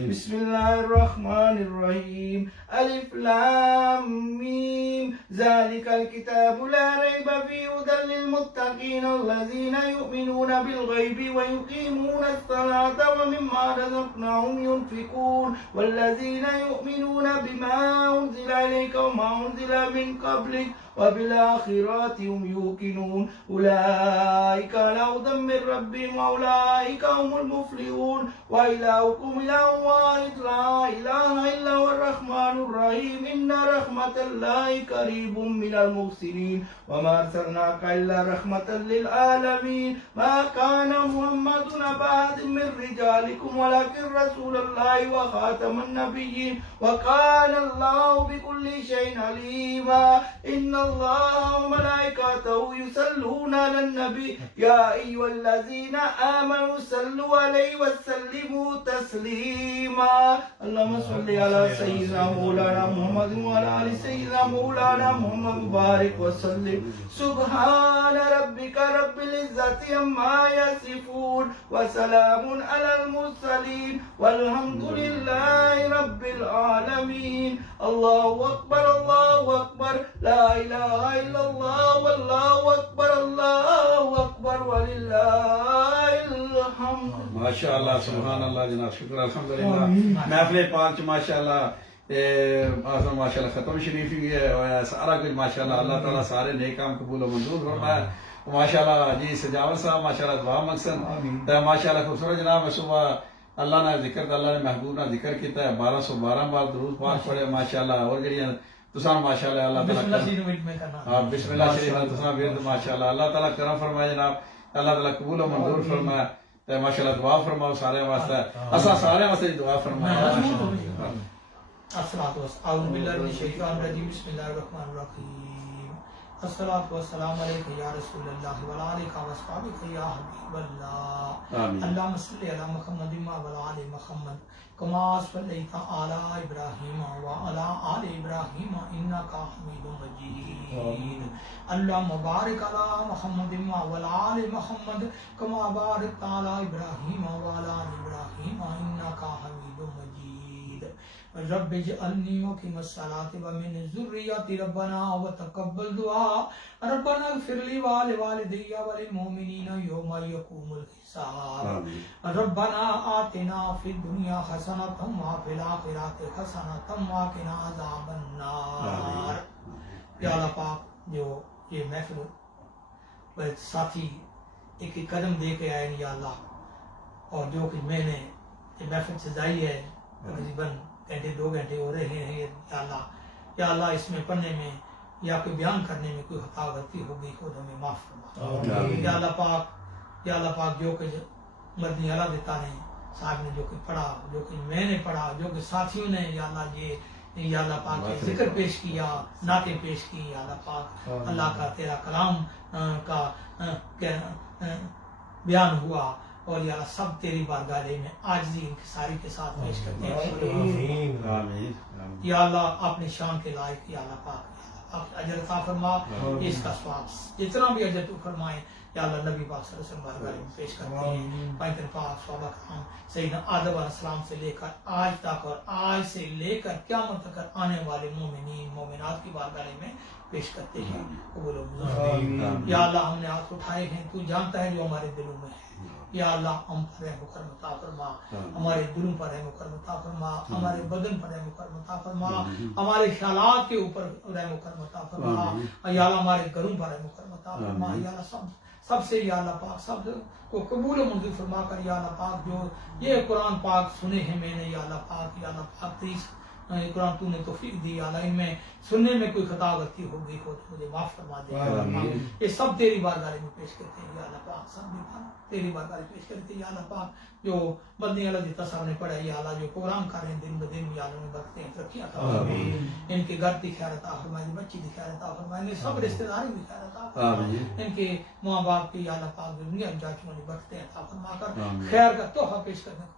بسم الله الرحمن الرحيم ألف لام ميم ذلك الكتاب لا ريب فيه هدى للمتقين الذين يؤمنون بالغيب ويقيمون الصلاة ومما رزقناهم ينفقون والذين يؤمنون بما أنزل إليك وما أنزل من قبلك وبالآخرة هم يوقنون أولئك على هدى من ربهم وأولئك هم المفلحون وإلهكم إله واحد لا إله إلا هو الرحمن الرحيم إن رحمة الله قريب من المحسنين وما أرسلناك إلا رحمة للعالمين ما كان محمد أبا أحد من رجالكم ولكن رسول الله وخاتم النبيين وكان الله بكل شيء عليما إن الله وملائكته يصلون على النبي يا أيها الذين آمنوا صلوا عليه وسلموا تسليما اللهم صل على سيدنا مولانا محمد وعلى آل سيدنا مولانا محمد مبارك وسلم سبحان ربك رب العزة عما يصفون وسلام على المرسلين والحمد لله رب العالمين الله أكبر الله أكبر لا إله إلا الله والله أكبر الله أكبر ولله الحمد ماشاءاللہ سبحان اللہ جناب شکر الحمدللہ محفل پاک چ ماشاءاللہ ماشاءاللہ ختم شریف بھی ہے اور سارا کچھ ماشاءاللہ اللہ تعالیٰ سارے نیک کام قبول و منظور فرمایا ماشاءاللہ جی سجاوت صاحب ماشاءاللہ دعا مقصد ماشاءاللہ خوبصورت جناب صبح اللہ نے ذکر اللہ نے محبوب نے ذکر کیتا ہے 1212 بار درود پاک پڑھے ماشاءاللہ اور جڑیاں تساں ماشاءاللہ اللہ تعالیٰ بسم اللہ شریف تساں ورد ماشاءاللہ اللہ تعالیٰ کرم فرمائے جناب اللہ تعالیٰ قبول و منظور فرمایا ماشاءاللہ دعا فرماؤ سارے واسطے اساں سارے واسطے دعا فرمائے اعوذ باللہ من الشیطان الرجیم بسم اللہ الرحمن الرحیم الصلاۃ والسلام علیک یا رسول اللہ وعلی آلک واصحابک یا حبیب اللہ اللہم صل علی محمد وعلی آل محمد کما صلیت علی ابراہیم وعلی آل ابراہیم انک حمید مجید اللہم بارک علی محمد وعلی آل محمد کما بارکت علی ابراہیم وعلی آل ابراہیم انک حمید مجید رب اجعلنی مقیم الصلاۃ ومن ذریتی ربنا وتقبل دعاء ربنا اغفر لی ولوالدی وللمؤمنین یوم یقوم الحساب ربنا آتنا فی الدنیا حسنۃ وفی الآخرۃ حسنۃ وقنا عذاب النار یا اللہ پاک جو یہ محفل ساتھی ایک ایک قدم دے کے آئے یا اللہ اور جو کہ میں نے یہ محفل سجائی ہے تقریباً گھنٹے 2 گھنٹے ہو رہے ہیں یا اللہ اس میں پڑھنے میں یا کوئی بیان کرنے میں کوئی خطا غلطی ہو گئی خود ہمیں معاف فرما یا اللہ پاک جو کہ مدنی اعلیٰ دیتا نے صاحب نے جو کہ پڑھا جو کہ میں نے پڑھا جو کہ ساتھیوں نے یا اللہ یہ یا اللہ پاک ذکر پیش کیا نعتیں پیش کی یا اللہ پاک اللہ کا تیرا کلام کا بیان ہوا اور یا اللہ سب تیری بارگاہ میں عاجزی انکساری کے ساتھ پیش کرتے ہیں یا اللہ اپنے شان کے لائق یا اللہ پاک اجر عطا فرما اس کا ثواب جتنا بھی اجر تو فرمائے یا اللہ نبی پاک صلی اللہ علیہ وسلم بارگاہ میں پیش کرتے ہیں پیغمبر پاک صحابہ کرام سیدنا آدم علیہ السلام سے لے کر آج تک اور آج سے لے کر قیامت تک آنے والے مومنین مومنات کی بارگاہ میں پیش کرتے ہیں قبول و منظور۔ یا اللہ ہم نے ہاتھ اٹھائے ہیں، تو جانتا ہے جو ہمارے دلوں میں ہے۔ یا اللہ ہم پر رحم و کرم عطا فرما، ہمارے دلوں پر رحم و کرم عطا فرما، ہمارے بدن پر رحم و کرم عطا فرما، ہمارے خیالات کے اوپر رحم و کرم عطا فرما۔ یا اللہ ہمارے گھروں پر رحم و کرم عطا فرما۔ یا اللہ سب سے یا اللہ پاک سب کو قبول و منظور فرما کر یا اللہ پاک جو یہ قرآن پاک سنے ہیں میں نے یا اللہ پاک تیس قرآن تو نے توفیق دی، یا اللہ ان میں سننے میں کوئی خطا غلطی ہو گئی ہو تو مجھے معاف فرما دے یا اللہ پاک۔ یہ سب تیری بارگاہ میں پیش کرتے ہیں یا اللہ پاک، سب تیری بارگاہ میں پیش کرتے ہیں یا اللہ پاک۔ جو مدنی اللہ جتنا صاحب نے پڑھا یا اللہ جو پروگرام کر رہے ہیں دن بدن یا اللہ میں برکتیں ہیں، ترقیاں عطا فرما، ان کے گھر کی خیر عطا فرما، ان بچی کی خیر عطا فرما، ان سب رشتہ داری کی خیر عطا فرما، ان کے ماں باپ کی یا اللہ پاک دنیا میں جا چکے ہیں برکتیں عطا فرما کر خیر کا تحفہ پیش کرنے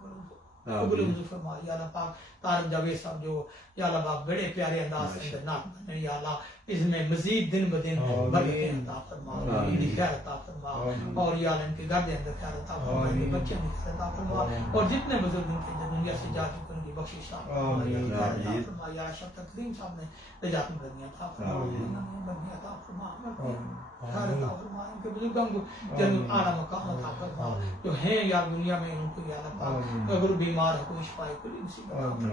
قبول منظور فرما یا اللہ پاک۔ طارق جاوید صاحب جو یا اللہ پاک بڑے پیارے انداز سے نعت بنے یا اللہ اس میں مزید دن بدن برکتیں عطا فرما، ان کی خیر عطا فرما، اور یا اللہ ان کے گھر کے اندر خیر عطا فرما، ان کے بچوں کی خیر عطا فرما، اور جتنے بزرگ ان کے دنیا سے جا چکے ان کی بخشش عطا فرما۔ یا اللہ شاہ تقدیم صاحب نے نجات بدنی عطا فرما، بدنی عطا فرما، خیر عطا فرما، ان کے بزرگوں کو جنت اعلیٰ مقام عطا فرما، جو ہیں یا دنیا میں ان کو یا اللہ پاک اگر بیمار ہے کوئی شفا کلی مصیبت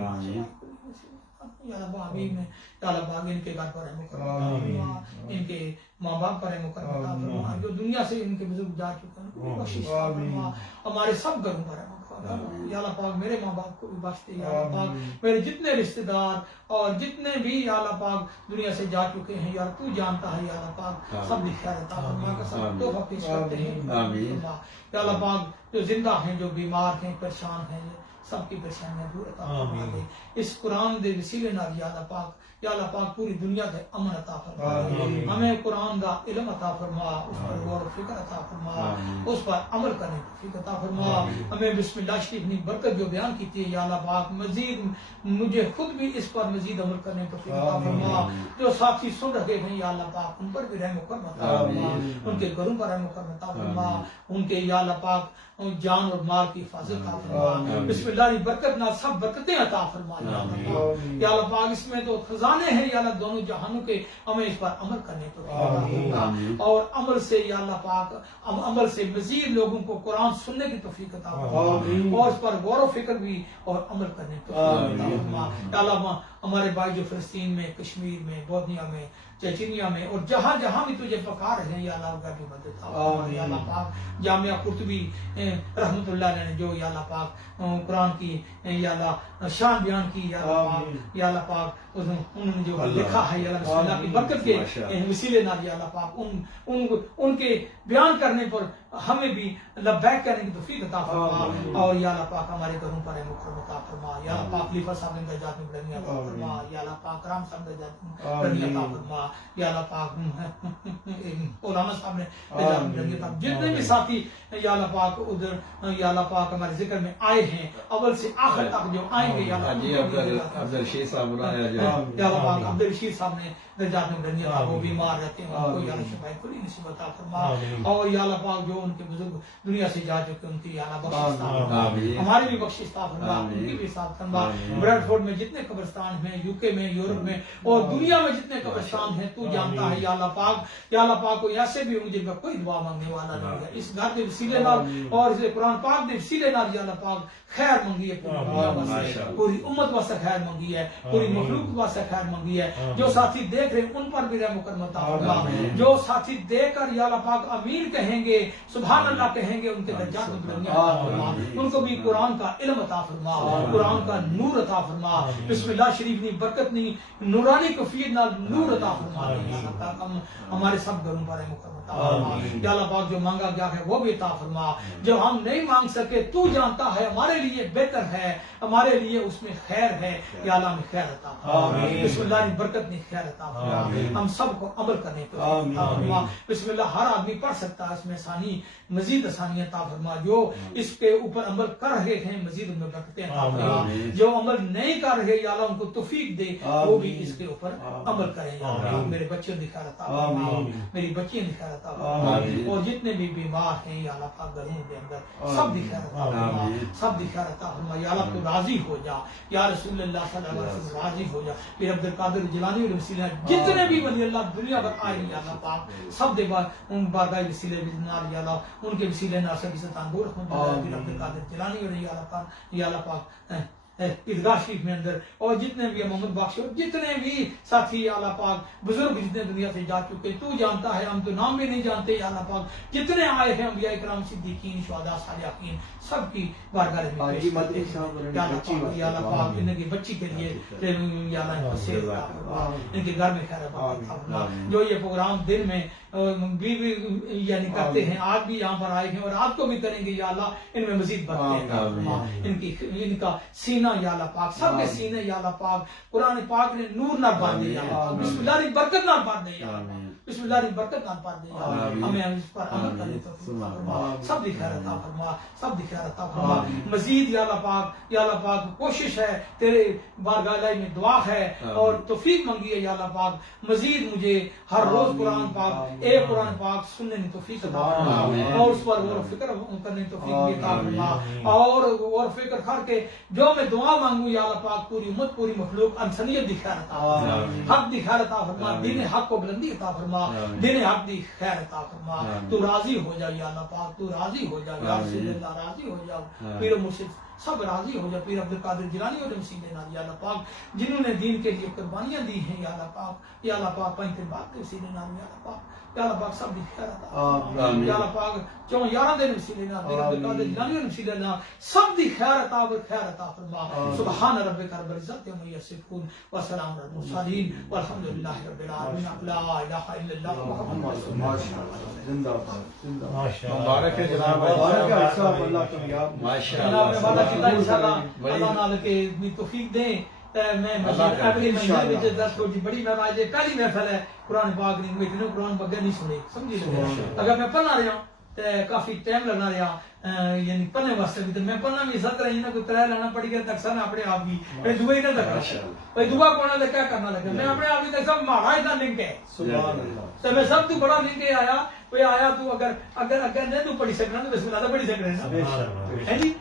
یا اللہ پاک میں یا اللہ پاک ان کے گھر پر رحم کرم عطا فرما، ان کے ماں باپ پر رحم کرم عطا فرما، جو دنیا سے ان کے بزرگ جا چکے ہیں ان کو بخشش عطا فرما، ہمارے سب گھروں پر رحم یا اللہ پاک، میرے ماں باپ کو بھی بخش دے یا اللہ پاک، میرے جتنے رشتہ دار اور جتنے بھی یا اللہ پاک دنیا سے جا چکے ہیں یا تو جانتا ہے یا اللہ پاک، سب کی خیر عطا فرما کا سب تحفہ پیش کرتے ہیں یا اللہ پاک۔ جو زندہ ہیں جو بیمار ہیں پریشان ہیں سب کی پریشانیاں دور عطا فرما دے، اس قرآن دے وسیلے نال یا اللہ پاک پوری دنیا دے امن عطا فرما، ہمیں قرآن دا علم عطا فرما، اس پر غور و فکر عطا فرما، اس پر عمل کرنے کی توفیق عطا فرما، ہمیں بسم اللہ شریف نے برکت جو بیان کی تھی یا اللہ پاک مزید مجھے خود بھی اس پر مزید عمل کرنے کی توفیق عطا فرما، جو ساتھی سن رہے ہیں یا اللہ پاک ان پر بھی رحم و کرم عطا فرما، ان کے گھروں پر رحم و کرم عطا فرما، ان کے یا اللہ پاک جان اور مال کی حفاظت عطا فرما، بسم اللہ کی برکت نال سب برکتیں عطا فرما یا اللہ پاک۔ اس میں تو خزانے ہیں یا اللہ دونوں جہانوں کے، ہمیں اس پر عمل کرنے کو اور عمل سے یا اللہ پاک عمل سے مزید لوگوں کو قرآن سننے کی توفیق عطا فرما، اور اس پر غور و فکر بھی اور عمل کرنے کو عطا فرما یا اللہ۔ ہمارے بھائی جو فلسطین میں، کشمیر میں، بوسنیا میں، چچینیا میں اور جہاں جہاں بھی تجھے پکار ہیں یا اللہ کا بھی مدد یا اللہ پاک۔ جامعہ قرطبی رحمۃ اللہ علیہ نے جو یا اللہ پاک قرآن کی یا اللہ شان بیان کی یا اللہ پاک انہوں نے جو لکھا ہے یا اللہ بسم اللہ کی برکت کے وسیلے نال یا اللہ پاک ان کے بیان کرنے پر ہمیں بھی لبیک کرنے کی توفیق عطا فرما، اور یا اللہ پاک ہمارے گھروں پر رحم و کرم عطا فرما یا اللہ پاک۔ خلیفہ صاحب نے درجات میں بلندی عطا فرما یا اللہ پاک، رام صاحب نے درجات میں بلندی عطا فرما یا اللہ پاک، مولانا صاحب نے درجات میں بلندی عطا، جتنے بھی ساتھی یا اللہ پاک ادھر یا اللہ پاک ہمارے ذکر میں آئے ہیں اول سے آخر تک جو آئیں گے یا اللہ عبدالرشید صاحب یا اللہ پاک، عبدالرشید صاحب نے درجات میں بلندی عطا، وہ بیمار رہتے ہیں ان کو یا اللہ شفا کلی نصیب عطا فرما، اور یا اللہ پاک جو ان کے بزرگ دنیا سے جا چکے ان کی یا اللہ بخشش عطا فرما، ہماری بھی بخشش عطا فرما، ان کی بھی ساتھ فرما۔ بریڈ فورڈ میں جتنے قبرستان ہیں، یو کے میں، یورپ میں اور دنیا میں جتنے قبرستان ہیں تو جانتا ہے یا اللہ پاک، یا اللہ پاک کو ایسے بھی ہوں جن کا کوئی دعا مانگنے والا نہیں ہے، اس گھر کے وسیلے نال اور اس قرآن پاک کے وسیلے نال یا اللہ پاک خیر منگی ہے، پوری امت واسطے خیر منگی ہے، پوری مخلوق واسطے خیر منگی ہے۔ جو ساتھی دیکھ رہے ان پر بھی رحم و کرم عطا فرما، جو ساتھی دیکھ کر یا اللہ پاک امین کہیں گے، سبحان اللہ کہیں گے، ان کے درجات میں بلندی عطا فرما، ان کو بھی قرآن کا علم عطا فرما، قرآن کا نور عطا فرما، بسم اللہ شریف نی برکت نی نورانی کفیت نال نور عطا فرما یا اللہ پاک۔ ہمارے سب گھروں پر رحم و کرم عطا فرما یا اللہ پاک، جو مانگا گیا ہے وہ بھی عطا فرما، جو ہم نہیں مانگ سکے تو جانتا ہے ہمارے لیے بہتر ہے، ہمارے لیے اس میں خیر ہے یا اللہ ہمیں خیر عطا فرما، بسم اللہ کی برکت نے خیر عطا فرما، ہم سب کو عمل کرنے کو عطا فرما، بسم اللہ ہر آدمی پڑھ سکتا ہے، اس میں آسانی مزید آسانی عطا فرما، جو اس کے اوپر عمل کر رہے ہیں مزید ان میں برکتیں عطا فرما، جو عمل نہیں کر رہے یا اللہ ان کو توفیق دے وہ بھی اس کے اوپر عمل کریں یا اللہ، میرے بچوں کی خیر عطا فرما، میری بچیاں کی خیر عطا فرما، اور جتنے بھی بیمار ہیں یا اللہ پاک گھروں کے اندر سب کی خیر عطا فرما، سب کی خیر عطا فرما یا اللہ تو راضی ہو جا، یا رسول اللہ صلی اللہ علیہ وسلم راضی ہو جا، پھر عبد القادر جیلانی اور وسیلہ جتنے بھی ولی اللہ دنیا پر آئے یا اللہ پاک سب دے ان بارگاہ وسیلے نال یا اللہ ان کے وسیلے نال سب سے تان دور رحمت اللہ رب القادر جیلانی اور یا اللہ پاک عیدگاہ شریف میں اندر اور جتنے بھی محمد بخش اور جتنے بھی ساتھی اللہ پاک بزرگ جتنے دنیا سے جا چکے تو جانتا ہے، ہم تو نام بھی نہیں جانتے یا اللہ پاک جتنے آئے ہیں انبیاء کرام صدیقین شہداء صالحین سب کی بارگاہ میں پیش کرتے ہیں یا اللہ پاک ان کی بچی کے لیے یا اللہ ان کے گھر میں خیر فرما، جو یہ پروگرام دن میں بھی یعنی کرتے ہیں آج بھی یہاں پر آئے ہیں اور آپ کو بھی کریں گے یا اللہ ان میں مزید برکتیں ان کا سینہ یا اللہ پاک سب کے سینے یا اللہ پاک قرآن پاک نے نور نہ باندھے یا اللہ پاک بسم اللہ کی برکت نہ باندھے یا اللہ بسم اللہ کی برکت نہ باندھے یا اللہ ہمیں اس پر عمل کرنے توفیق عطا فرما، سب دی خیر عطا فرما، سب دی خیر عطا فرما مزید یا اللہ پاک کوشش ہے تیرے بارگاہ میں دعا ہے اور توفیق منگی ہے یا اللہ پاک مزید مجھے ہر روز قرآن پاک ایک قرآن پاک سننے کی توفیق عطا فرما اور اس پر غور و فکر کرنے کی توفیق عطا فرما اور غور و فکر کر کے جو میں دعا مانگوں یا اللہ پاک پوری امت پوری مخلوق انسانیت دی خیر عطا فرما، حق دی خیر عطا فرما، دین حق کو بلندی عطا فرما، دین حق دی خیر عطا فرما، تو راضی ہو جا یا اللہ پاک، تو راضی ہو جا یا رسول اللہ، راضی ہو جا پیر و مرشد سب راضی ہو جا پیر عبد القادر جیلانی اور وسیلے نال یا اللہ پاک جنہوں نے دین کے لیے قربانیاں دی ہیں یا اللہ پاک پنج بات کے وسیلے نال یا اللہ پاک یا اللہ پاک سب دی خیر عطا یا اللہ پاک چون یارہ دے وسیلے نال پیر عبد القادر جیلانی اور وسیلے نال سب دی خیر عطا فرما سبحان ربک رب العزت عما یصفون وسلام علی المرسلین والحمدللہ رب العالمین لا الہ الا اللہ محمد رسول اللہ زندہ باد زندہ ماشاءاللہ مبارک ہے جناب، مبارک ہے صاحب، اللہ کامیاب ماشاءاللہ انشاءاللہ اللہ نال کے توفیق دیں میں اگلے مہینے میں دس تھوڑی بڑی محفل ہے، پہلی محفل ہے قرآن پاک نہیں میں اتنے قرآن بغیر نہیں سنے سمجھی لگے اگر میں پڑھنا رہا ہوں کافی ٹائم لگنا رہا یعنی پڑھنے واسطے بھی تو میں پڑھنا بھی ست رہی نا کوئی ترہ لانا پڑی گیا تک سن اپنے آپ بھی میں دعا ہی نہ لگا بھائی دعا کونا لگا کرنا لگا میں اپنے آپ ہی تک سب مارا اتنا لنک ہے سبحان اللہ تو میں سب تو بڑا لنک آیا کوئی آیا تو اگر نہیں تو پڑھی سکنا تو بسم اللہ تو پڑھی سکنا ہے نا ہے جی